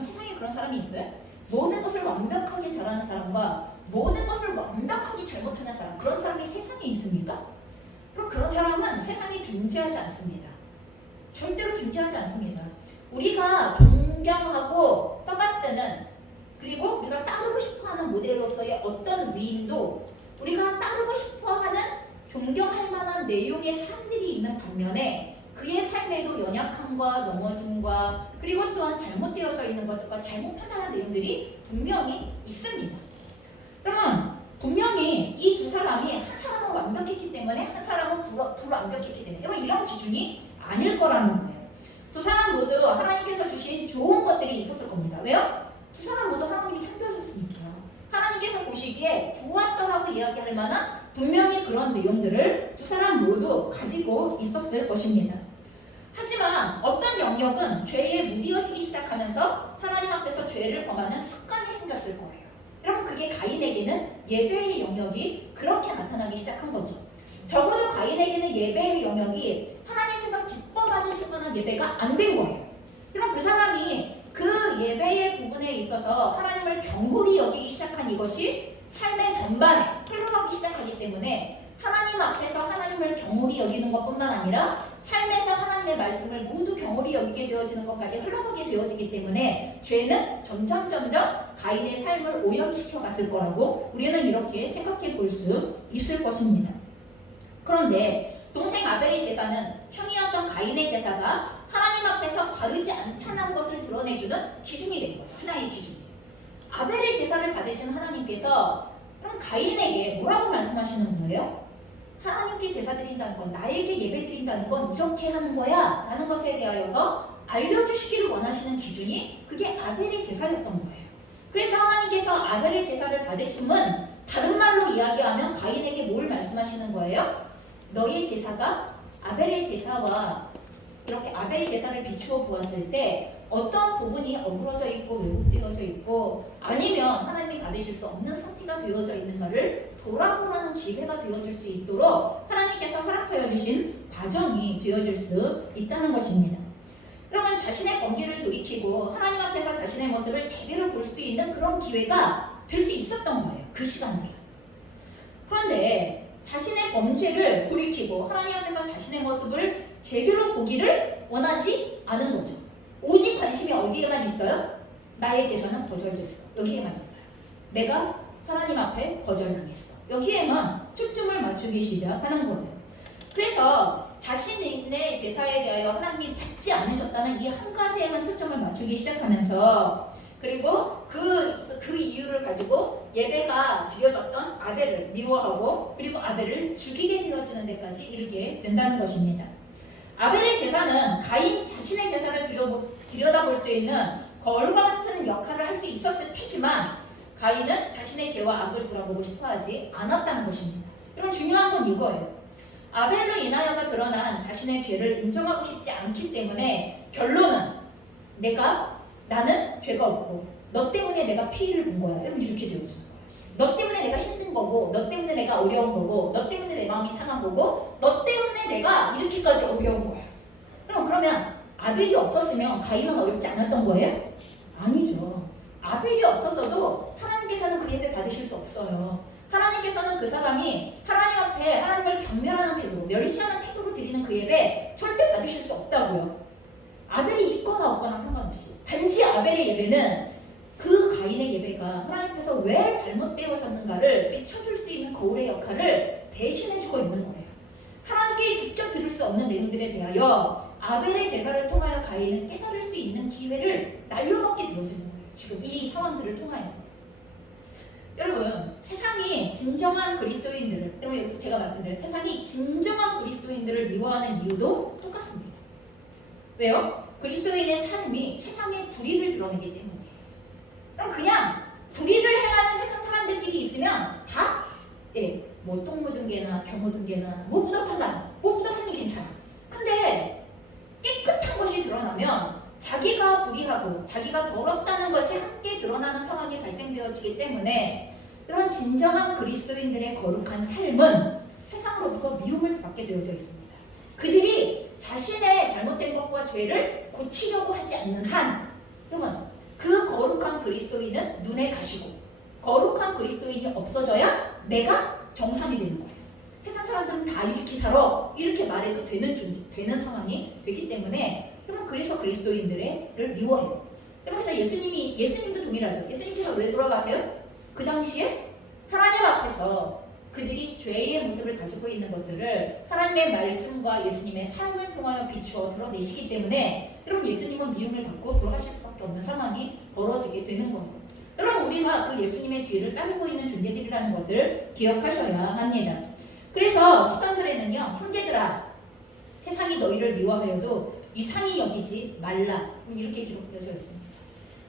세상에 그런 사람이 있어요? 모든 것을 완벽하게 잘하는 사람과 모든 것을 완벽하게 잘못하는 사람, 그런 사람이 세상에 있습니까? 그럼 그런 사람은 세상에 존재하지 않습니다. 절대로 존재하지 않습니다. 우리가 존경하고 떠받드는 그리고 우리가 따르고 싶어하는 모델로서의 어떤 위인도 우리가 따르고 싶어하는 존경할 만한 내용의 사람들이 있는 반면에 그의 삶에도 연약함과 넘어짐과 그리고 또한 잘못되어져 있는 것들과 잘못 판단한 내용들이 분명히 있습니다. 그러면 분명히 이 두 사람이 한 사람은 완벽했기 때문에 한 사람은 불완벽했기 때문에 여러분 이런 기준이 아닐 거라는 거예요. 두 사람 모두 하나님께서 주신 좋은 것들이 있었을 겁니다. 왜요? 두 사람 모두 하나님이 창조하셨으니까 하나님께서 보시기에 좋았더라고 이야기할 만한 분명히 그런 내용들을 두 사람 모두 가지고 있었을 것입니다. 하지만 어떤 영역은 죄에 무디어지기 시작하면서 하나님 앞에서 죄를 범하는 습관이 생겼을 거예요. 여러분 그게 가인에게는 예배의 영역이 그렇게 나타나기 시작한 거죠. 적어도 가인에게는 예배의 영역이 하나님께서 기뻐 받으실 만한 예배가 안 된 거예요. 그럼 그 사람이 그 예배의 부분에 있어서 하나님을 경홀히 여기기 시작한 이것이 삶의 전반에 흘러가기 시작하기 때문에 하나님 앞에서 하나님을 경홀히 여기는 것뿐만 아니라 삶에서 하나님의 말씀을 모두 경홀히 여기게 되어지는 것까지 흘러가게 되어지기 때문에 죄는 점점 가인의 삶을 오염시켜 갔을 거라고 우리는 이렇게 생각해 볼 수 있을 것입니다. 그런데 동생 아벨의 제사는 형이었던 가인의 제사가 하나님 앞에서 바르지 않다는 것을 드러내주는 기준이 된 거예요. 하나의 기준이에요. 아벨의 제사를 받으신 하나님께서 그럼 가인에게 뭐라고 말씀하시는 거예요? 하나님께 제사 드린다는 건 나에게 예배 드린다는 건 이렇게 하는 거야 라는 것에 대하여서 알려주시기를 원하시는 기준이 그게 아벨의 제사였던 거예요. 그래서 하나님께서 아벨의 제사를 받으심은 다른 말로 이야기하면 가인에게 뭘 말씀하시는 거예요? 너의 제사가 아벨의 제사와 이렇게 아벨의 제사를 비추어 보았을 때 어떤 부분이 어그러져 있고 왜곡되어져 있고 아니면 하나님이 받으실 수 없는 상태가 되어져 있는가를 돌아보라는 기회가 되어줄 수 있도록 하나님께서 허락하여 주신 과정이 되어줄 수 있다는 것입니다. 그러면 자신의 범죄를 돌이키고 하나님 앞에서 자신의 모습을 제대로 볼 수 있는 그런 기회가 될 수 있었던 거예요. 그 시간에. 그런데 자신의 범죄를 돌이키고 하나님 앞에서 자신의 모습을 제대로 보기를 원하지 않은 거죠. 오직 관심이 어디에만 있어요? 나의 제사는 거절됐어. 여기에만 있어요. 내가 하나님 앞에 거절당했어. 여기에만 초점을 맞추기 시작하는 거예요. 그래서 자신의 제사에 대하여 하나님이 받지 않으셨다는 이 한 가지에만 초점을 맞추기 시작하면서 그리고 그 이유를 가지고 예배가 드려졌던 아벨을 미워하고 그리고 아벨을 죽이게 되어지는 데까지 이르게 된다는 것입니다. 아벨의 제사는 가인 자신의 제사를 들여다볼 수 있는 거울과 같은 역할을 할 수 있었을 테지만 가인은 자신의 죄와 악을 돌아보고 싶어하지 않았다는 것입니다. 그럼 중요한 건 이거예요. 아벨로 인하여서 드러난 자신의 죄를 인정하고 싶지 않기 때문에 결론은 나는 죄가 없고 너 때문에 내가 피해를 본 거야. 여러분 이렇게 되어있는 거예요. 너 때문에 내가 힘든 거고, 너 때문에 내가 어려운 거고, 너 때문에 내 마음이 상한 거고, 너 때문에 내가 이렇게까지 어려운 거야. 그러면 아벨이 없었으면 가인은 어렵지 않았던 거예요? 아니죠. 아벨이 없었어도 하나님께서는 그 예배 받으실 수 없어요. 하나님께서는 그 사람이 하나님 앞에 하나님을 경멸하는 태도, 멸시하는 태도로 드리는 그 예배 절대 받으실 수 없다고요. 아벨이 있거나 없거나 상관없이. 단지 아벨의 예배는 그 가인의 예배가 하나님께서 왜 잘못되어졌는가를 비춰줄 수 있는 거울의 역할을 대신해주고 있는 거예요. 하나님께 직접 들을 수 없는 내용들에 대하여 아벨의 제사를 통하여 가인은 깨달을 수 있는 기회를 날려먹게 되어지는 거예요. 지금 이 상황들을 통하여. 여러분, 세상이 진정한 그리스도인들을, 여러분 여기서 제가 말씀드린 세상이 진정한 그리스도인들을 미워하는 이유도 똑같습니다. 왜요? 그리스도인의 삶이 세상의 불의를 드러내기 때문이에요. 그럼 그냥 불의를 행하는 세상 사람들끼리 있으면 다 뭐 똥 묻은 개나 겨 묻은 개나 뭐 묻었잖아. 뭐 묻었으니 괜찮아. 근데 깨끗한 것이 드러나면 자기가 불의하고 자기가 더럽다는 것이 함께 드러나는 상황이 발생되어지기 때문에 이런 진정한 그리스도인들의 거룩한 삶은 세상으로부터 미움을 받게 되어져 있습니다. 그들이 자신의 잘못된 것과 죄를 고치려고 하지 않는 한, 여러분, 그 거룩한 그리스도인은 눈에 가시고 거룩한 그리스도인이 없어져야 내가 정상이 되는 거예요. 세상 사람들은 다 이렇게 살아, 이렇게 말해도 되는 상황이 되기 때문에 여러분, 그래서 그리스도인들을 미워해요. 그래서 예수님도 동일하죠. 예수님께서 왜 돌아가세요? 그 당시에 하나님 앞에서 그들이 죄의 모습을 가지고 있는 것들을 하나님의 말씀과 예수님의 삶을 통하여 비추어 드러내시기 때문에 여러분, 예수님은 미움을 받고 돌아가실 수밖에 없는 상황이 벌어지게 되는 겁니다. 여러분, 우리가 그 예수님의 뒤를 따르고 있는 존재들이라는 것을 기억하셔야 합니다. 그래서 13절에는요, 형제들아, 세상이 너희를 미워하여도 이상히 여기지 말라, 이렇게 기록되어져 있습니다.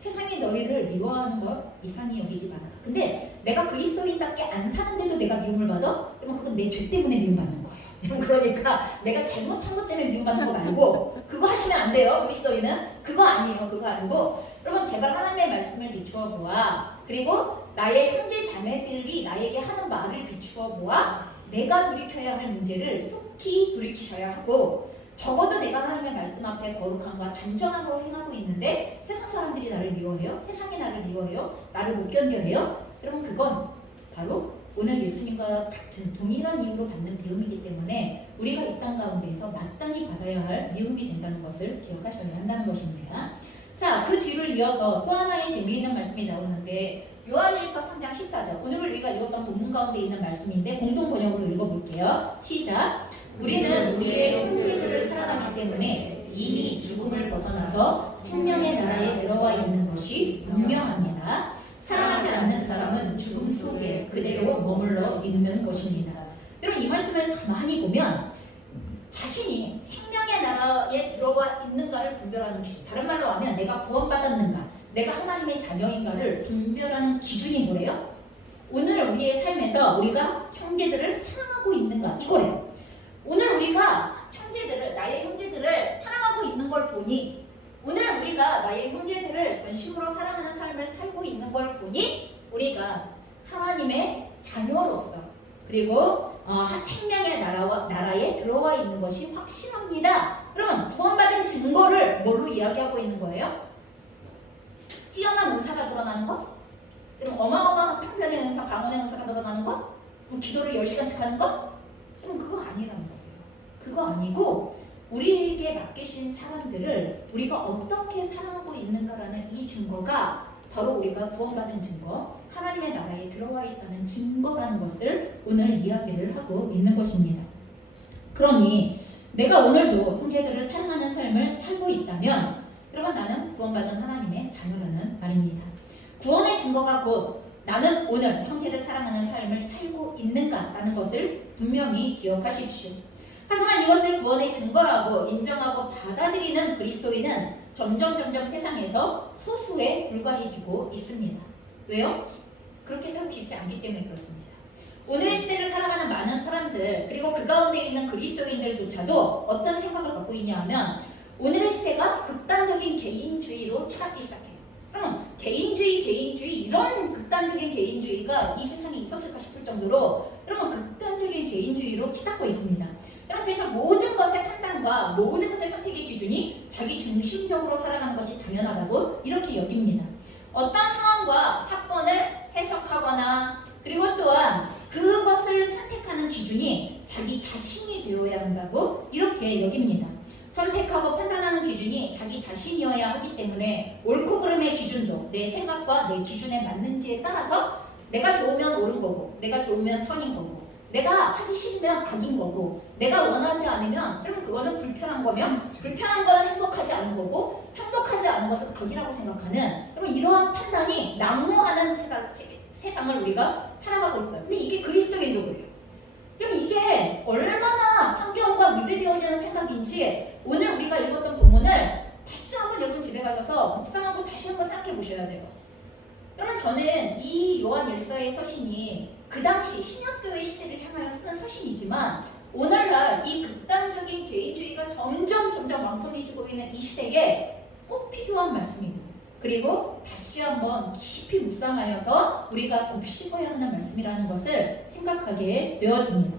세상이 너희를 미워하는 것 이상히 여기지 마라. 근데 내가 그리스도인답게 안 사는데도 내가 미움을 받아? 그러면 그건 내 죄 때문에 미움받는 거예요. 그러니까 내가 잘못한 것 때문에 미움받는 거 말고 그거 하시면 안 돼요. 그리스도인은 그거 아니에요. 그거 아니고 여러분, 제발 하나님의 말씀을 비추어 보아, 그리고 나의 형제 자매들이 나에게 하는 말을 비추어 보아 내가 돌이켜야 할 문제를 속히 돌이키셔야 하고, 적어도 내가 하나님의 말씀 앞에 거룩함과 단정함으로 행하고 있는데 세상 사람들이 나를 미워해요? 세상이 나를 미워해요? 나를 못 견뎌해요? 여러분, 그건 바로 오늘 예수님과 같은 동일한 이유로 받는 미움이기 때문에 우리가 이 땅 가운데에서 마땅히 받아야 할 미움이 된다는 것을 기억하셔야 한다는 것입니다. 자, 그 뒤를 이어서 또 하나의 재미있는 말씀이 나오는데 요한일서 3장 14절, 오늘 우리가 읽었던 본문 가운데 있는 말씀인데 공동 번역으로 읽어볼게요. 시작. 우리는 우리의 형제들을 사랑하기 때문에 이미 죽음을 벗어나서 생명의 나라에 들어와 있는 것이 분명합니다. 사랑하지 않는 사람은 죽음 속에 그대로 머물러 있는 것입니다. 여러분, 이 말씀을 가만히 보면 자신이 생명의 나라에 들어와 있는가를 분별하는 기준, 다른 말로 하면 내가 구원받았는가, 내가 하나님의 자녀인가를 분별하는 기준이 뭐래요? 오늘 우리의 삶에서 우리가 형제들을 사랑하고 있는가, 이거래요. 오늘 우리가 나의 형제들을 사랑하고 있는 걸 보니, 오늘 우리가 나의 형제들을 전심으로 사랑하는 삶을 살고 있는 걸 보니 우리가 하나님의 자녀로서 그리고 생명의 나라에 들어와 있는 것이 확실합니다. 그러면 구원받은 증거를 뭘로 이야기하고 있는 거예요? 뛰어난 은사가 드러나는 것? 그럼 어마어마한 통변의 은사, 방언의 은사가 드러나는 것? 그럼 기도를 10시간씩 하는 것? 그럼 그거 아니라는 거예요. 그거 아니고 우리에게 맡기신 사람들을 우리가 어떻게 사랑하고 있는가라는 이 증거가 바로 우리가 구원받은 증거, 하나님의 나라에 들어와 있다는 증거라는 것을 오늘 이야기를 하고 있는 것입니다. 그러니 내가 오늘도 형제들을 사랑하는 삶을 살고 있다면 여러분, 나는 구원받은 하나님의 자녀라는 말입니다. 구원의 증거가 곧 나는 오늘 형제를 사랑하는 삶을 살고 있는가라는 것을 분명히 기억하십시오. 하지만 이것을 구원의 증거라고 인정하고 받아들이는 그리스도인은 점점 세상에서 소수에 불과해지고 있습니다. 왜요? 그렇게 살고 싶지 않기 때문에 그렇습니다. 오늘의 시대를 살아가는 많은 사람들, 그리고 그 가운데 있는 그리스도인들조차도 어떤 생각을 갖고 있냐 하면 오늘의 시대가 극단적인 개인주의로 치닫기 시작해요. 개인주의 이런 극단적인 개인주의가 인류가 이 세상에 있었을까 싶을 정도로 여러분 극단적인 개인주의로 치닫고 있습니다. 여러분 그래서 모든 것의 판단과 모든 것의 선택의 기준이 자기 중심적으로 살아가는 것이 당연하다고 이렇게 여깁니다. 어떤 상황과 사건을 해석하거나 그리고 또한 그것을 선택하는 기준이 자기 자신이 되어야 한다고 이렇게 여깁니다. 선택하고 판단하는 기준이 자기 자신이어야 하기 때문에 옳고 그름의 기준도 내 생각과 내 기준에 맞는지에 따라서 내가 좋으면 옳은 거고 내가 좋으면 선인 거고 내가 하기 싫으면 악인 거고 내가 원하지 않으면 여러분 그거는 불편한 거면 불편한 거는 행복하지 않은 거고 행복하지 않은 것은 악이라고 생각하는 여러분 이러한 판단이 난무하는 세상을 우리가 살아가고 있어요. 근데 이게 그리스도인적이에요. 그럼 이게 얼마나 성경과 위배되어지는 생각인지 오늘 우리가 읽었던 본문을 다시 한번 여러분 집에 가셔서 묵상하고 다시 한번 생각해 보셔야 돼요. 여러분 저는 이 요한 1서의 서신이 그 당시 신약교회 시대를 향하여 쓰는 서신이지만 오늘날 이 극단적인 개인주의가 점점 왕성해지고 있는 이 시대에 꼭 필요한 말씀입니다. 그리고 다시 한번 깊이 묵상하여서 우리가 곱씹어야 하는 말씀이라는 것을 생각하게 되어집니다.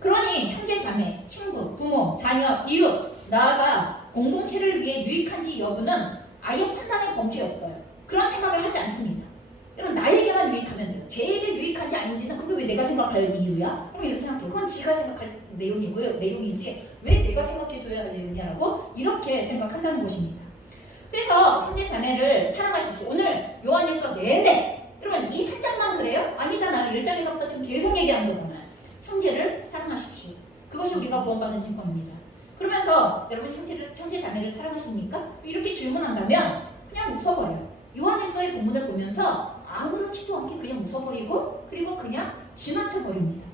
그러니 형제 자매, 친구, 부모, 자녀, 이웃, 나아가 공동체를 위해 유익한지 여부는 아예 판단의 범주에 없어요. 그런 생각을 하지 않습니다. 여러분 나에게만 유익하면 돼요. 쟤에게 유익한지 아닌지는 그게 왜 내가 생각할 이유야? 그럼 이렇게 생각해요. 그건 지가 생각할 내용이지 왜 내가 생각해줘야 할 내용이냐라고 이렇게 생각한다는 것입니다. 그래서 형제 자매를 사랑하십시오. 오늘 요한일서 내내 여러분 이 3장만 그래요? 아니잖아요. 1장에서부터 지금 계속 얘기하는 거잖아요. 형제를 사랑하십시오. 그것이 우리가 구원받는 증거입니다. 그러면서 여러분 형제 자매를 사랑하십니까? 이렇게 질문한다면 그냥 웃어버려요. 요한일서의 본문을 보면서 아무렇지도 않게 그냥 웃어버리고 그리고 그냥 지나쳐버립니다.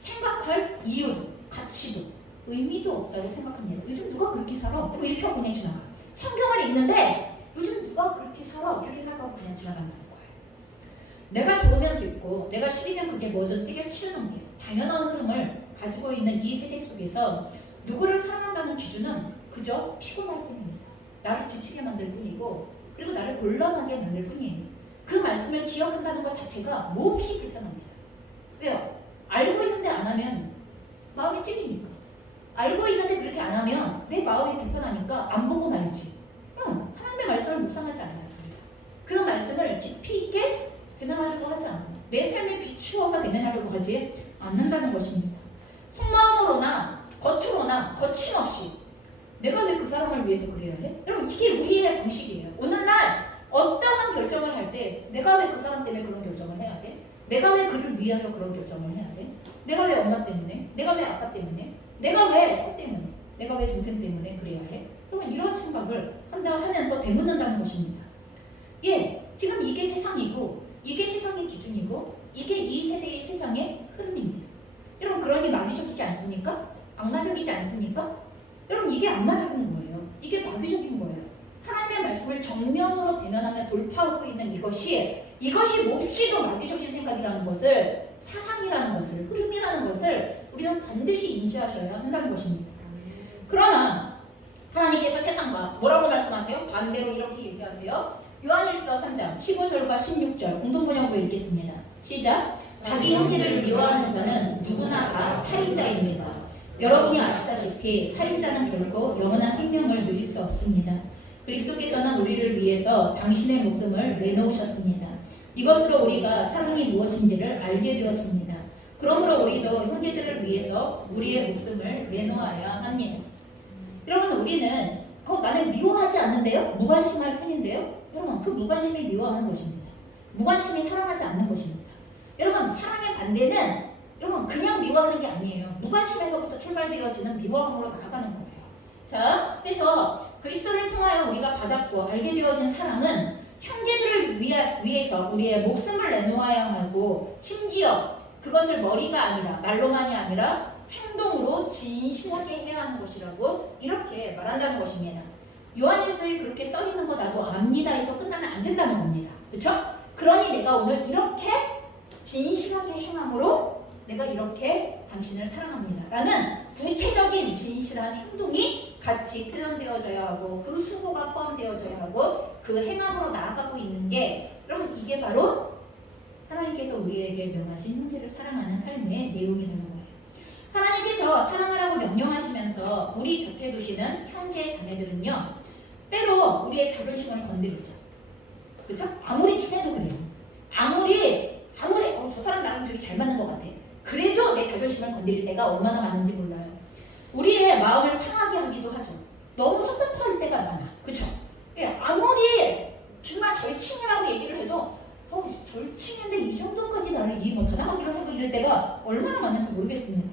생각할 이유, 가치도 의미도 없다고 생각합니다. 요즘 누가 그렇게 살아? 이렇게 하고 그냥 지나가. 성경을 읽는데 요즘 누가 그렇게 살아? 이렇게 생각하고 그냥 지나간다는 거예요. 내가 좋으면 됐고 내가 싫으면 그게 뭐든 때려 치우는 게 당연한 흐름을 가지고 있는 이 세대 속에서 누구를 사랑한다는 기준은 그저 피곤할 뿐입니다. 나를 지치게 만들 뿐이고 그리고 나를 곤란하게 만들 뿐이에요. 그 말씀을 기억한다는 것 자체가 몹시 불편합니다. 왜요? 알고 있는데 안 하면 마음이 찔리니까. 알고 있는데 그렇게 안 하면 내 마음이 불편하니까 안 보고 말지. 하나님의 말씀을 묵상하지 않아요. 그래서 그 말씀을 깊이 있게 대면하려고 하지 않아요. 내 삶에 비추어서 대면하려고 하지 않는다는 것입니다. 속마음으로나 겉으로나 거침없이 내가 왜 그 사람을 위해서 그래야 해? 여러분 이게 우리의 방식이에요. 오늘날 어떠한 결정을 할 때 내가 왜 그 사람 때문에 그런 결정을 해야 돼? 내가 왜 그를 위하여 그런 결정을 해야 돼? 내가 왜 엄마 때문에? 내가 왜 아빠 때문에? 내가 왜 형 때문에? 내가 왜 동생 때문에 그래야 해? 그러면 이런 생각을 하면서 되묻는다는 것입니다. 예, 지금 이게 세상이고 이게 세상의 기준이고 이게 이 세대의 세상의 흐름입니다. 여러분 그러니 마귀적이지 않습니까? 악마적이지 않습니까? 여러분 이게 악마적인 거예요. 이게 마귀적인 거예요. 하나님의 말씀을 정면으로 대면하며 돌파하고 있는 이것이 몹시도 마귀적인 생각이라는 것을 사상이라는 것을 흐름이라는 것을 우리는 반드시 인지하셔야 한다는 것입니다. 그러나 하나님께서 세상과 뭐라고 말씀하세요? 반대로 이렇게 얘기하세요. 요한일서 3장 15절과 16절 공동번역으로 읽겠습니다. 시작. 자기 형제를 미워하는 자는 누구나 다 살인자입니다. 여러분이 아시다시피 살인자는 결코 영원한 생명을 누릴 수 없습니다. 그리스도께서는 우리를 위해서 당신의 목숨을 내놓으셨습니다. 이것으로 우리가 사랑이 무엇인지를 알게 되었습니다. 그러므로 우리도 형제들을 위해서 우리의 목숨을 내놓아야 합니다. 여러분 우리는 나는 미워하지 않는데요? 무관심할 뿐인데요? 여러분 그 무관심이 미워하는 것입니다. 무관심이 사랑하지 않는 것입니다. 여러분 사랑의 반대는 여러분 그냥 미워하는 게 아니에요. 무관심에서부터 출발되어지는 미워함으로 나아가는 거예요. 자, 그래서 그리스도를 통하여 우리가 받았고 알게 되어진 사랑은 형제들을 위해서 우리의 목숨을 내놓아야 하고 심지어 그것을 머리가 아니라 말로만이 아니라 행동으로 진실하게 해야 하는 것이라고 이렇게 말한다는 것입니다. 요한일서에 그렇게 써있는 거 나도 압니다 해서 끝나면 안 된다는 겁니다. 그렇죠? 그러니 내가 오늘 이렇게 진실하게 행함으로 내가 이렇게 당신을 사랑합니다 라는 구체적인 진실한 행동이 같이 표현되어져야 하고 그 수고가 포함되어져야 하고 그 행함으로 나아가고 있는 게 여러분 이게 바로 하나님께 하나님께서 우리에게 명하신 형제를 사랑하는 삶의 내용이라는 거예요. 하나님께서 사랑하라고 명령하시면서 우리 곁에 두시는 형제 자매들은요, 때로 우리의 자존심을 건드리죠. 그렇죠? 아무리 친해도 그래요. 아무리 저 사람 나랑 되게 잘 맞는 것 같아. 그래도 내 자존심을 건드릴 때가 얼마나 많은지 몰라요. 우리의 마음을 상하게 하기도 하죠. 너무 섭섭할 때가 많아. 그렇죠? 아무리 정말 절친이라고 얘기를 해도 절친인데 이 정도까지 나를 이해 못하나? 막 이런 생각이 들 때가 얼마나 많은지 모르겠습니다.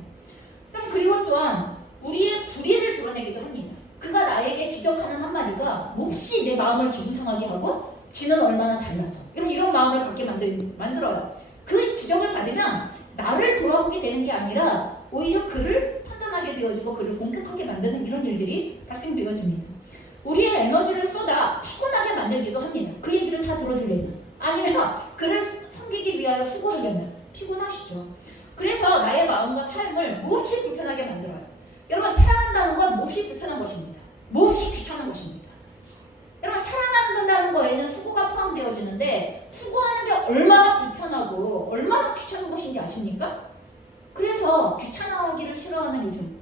그리고 또한 우리의 불의를 드러내기도 합니다. 그가 나에게 지적하는 한마디가 몹시 내 마음을 기분 상하게 하고 지는 얼마나 잘나서 이런 마음을 갖게 만들어요. 그 지적을 받으면 나를 돌아보게 되는 게 아니라 오히려 그를 판단하게 되어지고 그를 공격하게 만드는 이런 일들이 발생되어집니다. 우리의 에너지를 쏟아 피곤하게 만들기도 합니다. 그 얘기를 다 들어주려면, 아니면 그를 섬기기 위하여 수고하려면 피곤하시죠. 그래서 나의 마음과 삶을 몹시 불편하게 만들어요. 여러분, 사랑한다는 건 몹시 불편한 것입니다. 몹시 귀찮은 것입니다. 여러분, 사랑한다는 거에는 수고가 포함되어지는데 수고하는 게 얼마나 불편하고 얼마나 귀찮은 것인지 아십니까? 그래서 귀찮아하기를 싫어하는 요즘,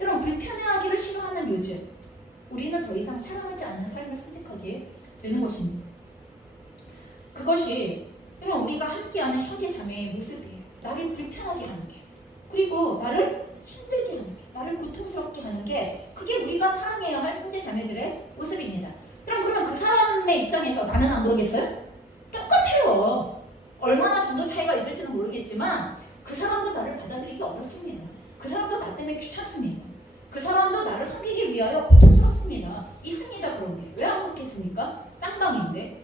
여러분 불편해하기를 싫어하는 요즘, 우리는 더 이상 사랑하지 않는 삶을 선택하게 되는 것입니다. 그것이 여러분 우리가 함께하는 형제 자매의 모습이에요. 나를 불편하게 하는 게, 그리고 나를 힘들게 하는 게, 나를 고통스럽게 하는 게, 그게 우리가 사랑해야 할 형제 자매들의 모습입니다. 그러면 그 사람의 입장에서 나는 안 그러겠어요? 똑같아요. 얼마나 정도 차이가 있을지는 모르겠지만 그 사람도 나를 받아들이기 어렵습니다. 그 사람도 나 때문에 귀찮습니다. 그 사람도 나를 섬기기 위하여 고통스럽습니다. 있습니다. 그런 게. 왜 안 그렇겠습니까? 쌍방인데.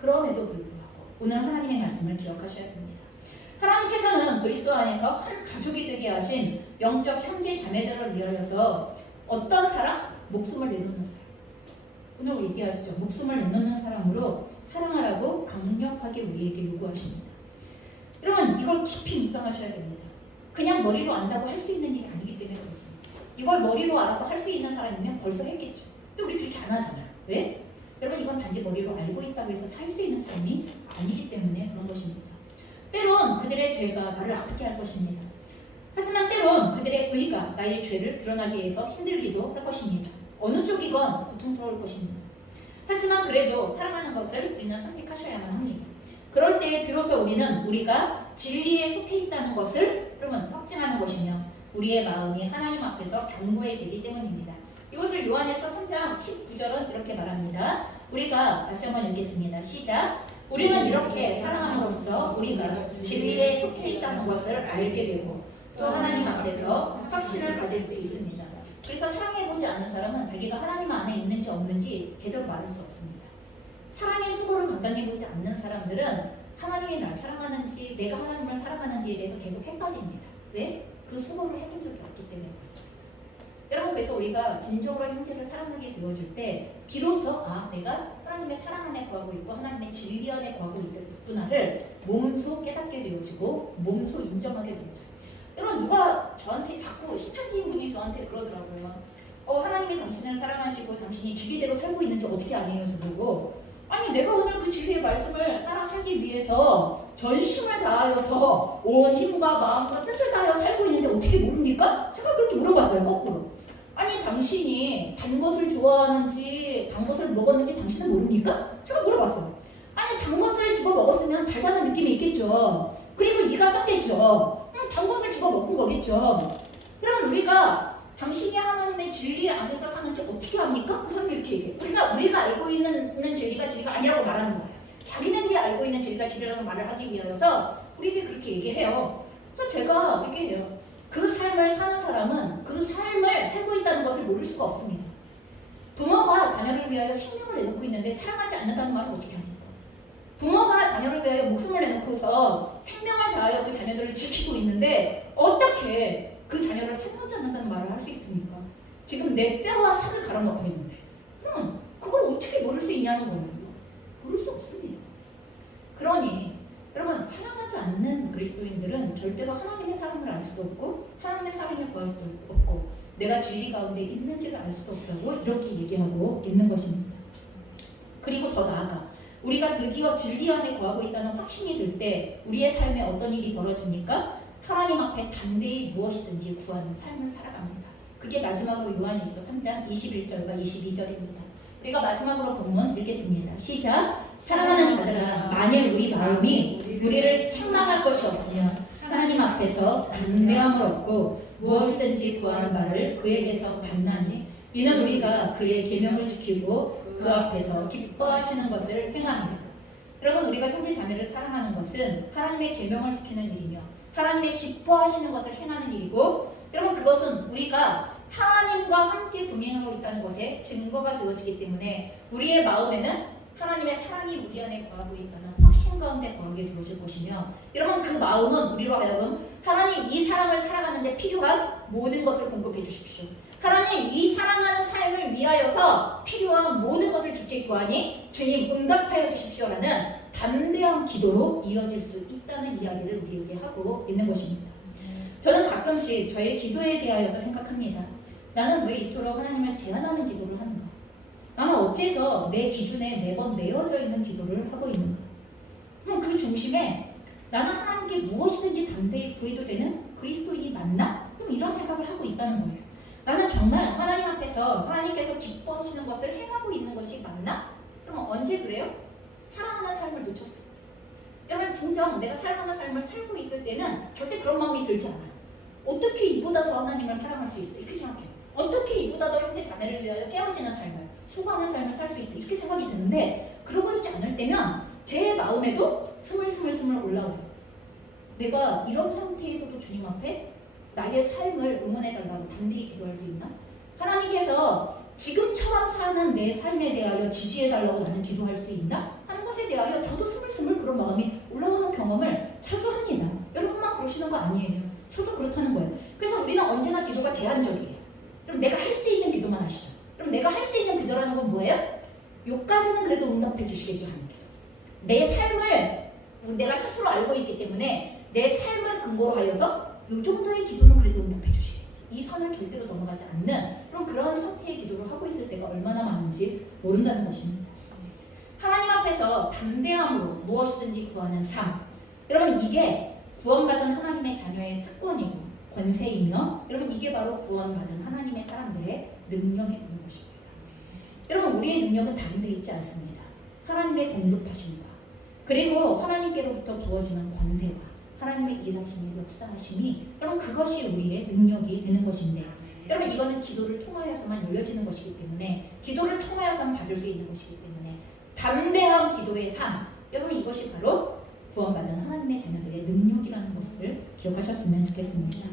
그럼에도 불구하고 오늘 하나님의 말씀을 기억하셔야 됩니다. 하나님께서는 그리스도 안에서 한 가족이 되게 하신 영적 형제 자매들을 위하여서 어떤 사람? 목숨을 내놓는 사람. 오늘 얘기하시죠. 목숨을 내놓는 사람으로 사랑하라고 강력하게 우리에게 요구하십니다. 여러분, 이걸 깊이 묵상하셔야 됩니다. 그냥 머리로 안다고 할 수 있는 일이 아니기 때문에 그렇습니다. 이걸 머리로 알아서 할 수 있는 사람이면 벌써 했겠죠. 근데 우리 그렇게 안 하잖아요. 왜? 여러분, 이건 단지 머리로 알고 있다고 해서 살 수 있는 삶이 아니기 때문에 그런 것입니다. 때론 그들의 죄가 나를 아프게 할 것입니다. 하지만 때론 그들의 의가 나의 죄를 드러나게 해서 힘들기도 할 것입니다. 어느 쪽이건 고통스러울 것입니다. 하지만 그래도 사랑하는 것을 우리는 선택하셔야만 합니다. 그럴 때 비로소 우리는 우리가 진리에 속해 있다는 것을 여러분 확증하는 것이며 우리의 마음이 하나님 앞에서 견고해지기 때문입니다. 이것을 요한에서 3장 19절은 이렇게 말합니다. 우리가 다시 한번 읽겠습니다. 시작. 우리는 이렇게 사랑함으로써 우리가 진리에 속해 있다는 것을 알게 되고 또 하나님 앞에서 확신을 가질 수 있습니다. 그래서 사랑해보지 않은 사람은 자기가 하나님 안에 있는지 없는지 제대로 말할 수 없습니다. 사랑의 수고를 감당해보지 않는 사람들은 하나님이 날 사랑하는지 내가 하나님을 사랑하는지에 대해서 계속 헷갈립니다. 왜? 그 수고를 해본 적이 없기 때문에 그렇습니다. 여러분, 그래서 우리가 진정으로 형제를 사랑하게 되어질 때 비로소 내가 하나님의 사랑 안에 거하고 있고 하나님의 진리 안에 거하고 있구나를 몸소 깨닫게 되어지고 몸소 인정하게 됩니다. 여러분, 누가 저한테 자꾸 시청자분이 저한테 그러더라고요. 하나님이 당신을 사랑하시고 당신이 진리대로 살고 있는지 어떻게 아니에요? 저보고. 아니, 내가 오늘 그 진리의 말씀을 따라 살기 위해서 전심을 다하여서 온 힘과 마음과 뜻을 다하여 살고 있는데 어떻게 모릅니까? 제가 그렇게 물어봤어요. 거꾸로. 아니, 당신이 단 것을 좋아하는지 단 것을 먹었는지 당신은 모릅니까? 제가 물어봤어요. 아니, 단 것을 집어 먹었으면 잘 사는 느낌이 있겠죠. 그리고 이가 썩겠죠. 단 것을 집어 먹은 거겠죠. 그럼 우리가 당신이 하나님의 진리 안에서 사는지 어떻게 합니까? 그 사람이 이렇게 얘기해요. 우리가 알고 있는 진리가 아니라고 말하는 거예요. 자기네들이 알고 있는 진리가 진리라고 말을 하기 위하여서 우리에게 그렇게 얘기해요. 그래서 제가 얘기해요. 그 삶을 사는 사람은 그 삶을 살고 있다는 것을 모를 수가 없습니다. 부모가 자녀를 위하여 생명을 내놓고 있는데 사랑하지 않는다는 말은 어떻게 합니까? 부모가 자녀를 위하여 목숨을 내놓고서 생명을 다하여 그 자녀들을 지키고 있는데 어떻게 그 자녀를 사랑하지 않는다는 말을 할 수 있습니까? 지금 내 뼈와 살을 갈아놓고 있는데 그걸 어떻게 모를 수 있냐는 거예요. 모를 수 없습니다. 그러니 여러분, 사랑하지 않는 그리스도인들은 절대로 하나님의 사랑을 알 수도 없고 하나님의 사랑을 구할 수도 없고 내가 진리 가운데 있는지를 알 수도 없다고 이렇게 얘기하고 있는 것입니다. 그리고 더 나아가 우리가 드디어 진리 안에 거하고 있다는 확신이 들 때 우리의 삶에 어떤 일이 벌어집니까? 하나님 앞에 담대히 무엇이든지 구하는 삶을 살아갑니다. 그게 마지막으로 요한일서 3장 21절과 22절입니다. 우리가 마지막으로 본문 읽겠습니다. 시작. 사랑하는 자들아, 만일 우리 마음이 우리를 책망할 것이 없으면 하나님 앞에서 담대함을 얻고 무엇이든지 구하는 바를 그에게서 받나니 이는 우리가 그의 계명을 지키고 그 앞에서 기뻐하시는 것을 행함이라. 여러분, 우리가 형제 자매를 사랑하는 것은 하나님의 계명을 지키는 일이며 하나님의 기뻐하시는 것을 행하는 일이고, 여러분, 그것은 우리가 하나님과 함께 동행하고 있다는 것에 증거가 되어지기 때문에 우리의 마음에는 하나님의 사랑이 우리 안에 거하고 있다는 확신 가운데 거하게 되어질 것이며, 여러분, 그 마음은 우리로 하여금 하나님 이 사랑을 살아가는데 필요한 모든 것을 공급해 주십시오. 하나님 이 사랑하는 삶을 위하여서 필요한 모든 것을 주께 구하니 주님 응답하여 주십시오라는 담대한 기도로 이어질 수 있다는 이야기를 우리에게 하고 있는 것입니다. 저는 가끔씩 저의 기도에 대하여서 생각합니다. 나는 왜 이토록 하나님을 제한하는 기도를 하는가? 나는 어째서 내 기준에 매번 매어져 있는 기도를 하고 있는가? 그 중심에 나는 하나님께 무엇이든지 담대히 구해도 되는 그리스도인이 맞나? 이런 생각을 하고 있다는 거예요. 나는 정말 하나님 앞에서 하나님께서 기뻐하시는 것을 행하고 있는 것이 맞나? 그럼 언제 그래요? 사랑하는 삶을 놓쳤어요. 여러분, 진정 내가 사랑하는 삶을 살고 있을 때는 절대 그런 마음이 들지 않아요. 어떻게 이보다 더 하나님을 사랑할 수 있어? 이렇게 생각해요. 어떻게 이보다 더 형제 자매를 위하여 깨어지는 삶을, 수고하는 삶을 살 수 있어? 이렇게 생각이 드는데, 그러고 있지 않을 때면 제 마음에도 스물스물 올라와요. 내가 이런 상태에서도 주님 앞에 나의 삶을 응원해달라고 담대히 기도할 수 있나? 하나님께서 지금처럼 사는 내 삶에 대하여 지지해달라고 나는 기도할 수 있나? 하는 것에 대하여 저도 스물스물 그런 마음이 올라오는 경험을 자주 합니다. 여러분만 그러시는 거 아니에요. 저도 그렇다는 거예요. 그래서 우리는 언제나 기도가 제한적이에요. 그럼 내가 할 수 있는 기도만 하시죠. 그럼 내가 할 수 있는 기도라는 건 뭐예요? 요까지는 그래도 응답해 주시겠죠 하는 기도. 내 삶을 내가 스스로 알고 있기 때문에 내 삶을 근거로 하여서 이 정도의 기도는 그래도 응답해 주시겠지. 이 선을 절대로 넘어가지 않는 그런 상태의 기도를 하고 있을 때가 얼마나 많은지 모른다는 것입니다. 하나님 앞에서 담대함으로 무엇이든지 구하는 삶. 여러분, 이게 구원받은 하나님의 자녀의 특권이고 권세이며, 여러분, 이게 바로 구원받은 하나님의 사람들의 능력이 되는 것입니다. 여러분, 우리의 능력은 다른 데 있지 않습니다. 하나님의 공급하심과 그리고 하나님께로부터 부어지는 권세와 하나님의 일하심이 역사하심이, 여러분, 그것이 우리의 능력이 되는 것인데, 여러분, 이거는 기도를 통하여서만 열려지는 것이기 때문에, 기도를 통하여서만 받을 수 있는 것이기 때문에 담대한 기도의 삶, 여러분, 이것이 바로 구원받은 하나님의 자녀들의 능력이라는 것을 기억하셨으면 좋겠습니다.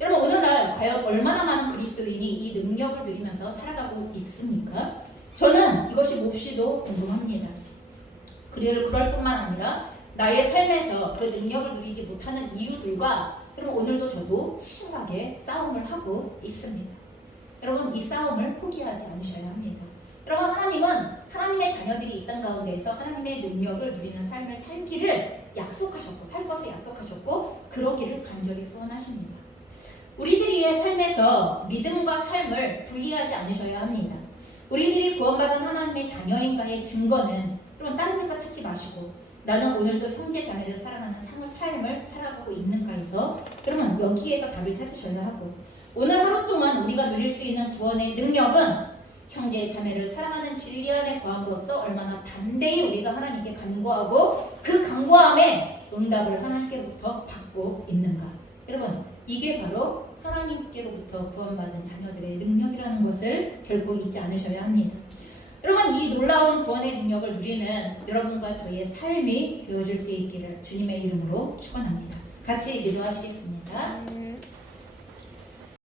여러분, 오늘날 과연 얼마나 많은 그리스도인이 이 능력을 누리면서 살아가고 있습니까? 저는 이것이 몹시도 궁금합니다. 그럴 뿐만 아니라 나의 삶에서 그 능력을 누리지 못하는 이유들과, 여러분, 오늘도 저도 심하게 싸움을 하고 있습니다. 여러분, 이 싸움을 포기하지 않으셔야 합니다. 여러분, 하나님은 하나님의 자녀들이 이 땅 가운데에서 하나님의 능력을 누리는 삶을 살기를 약속하셨고, 살 것을 약속하셨고, 그러기를 간절히 소원하십니다. 우리들의 삶에서 믿음과 삶을 분리하지 않으셔야 합니다. 우리들이 구원받은 하나님의 자녀인가의 증거는, 여러분, 다른 데서 찾지 마시고 나는 오늘도 형제 자매를 사랑하는 삶을 살아가고 있는가에서, 여러분, 여기에서 답을 찾으셔야 하고, 오늘 하루 동안 우리가 누릴 수 있는 구원의 능력은 형제 자매를 사랑하는 진리 안에 거함으로써 얼마나 담대히 우리가 하나님께 간구하고 그 간구함에 응답을 하나님께로부터 받고 있는가. 여러분, 이게 바로 하나님께로부터 구원받은 자녀들의 능력이라는 것을 결코 잊지 않으셔야 합니다. 여러분, 이 놀라운 구원의 능력을 누리는 여러분과 저희의 삶이 되어질 수 있기를 주님의 이름으로 축원합니다. 같이 기도하시겠습니다.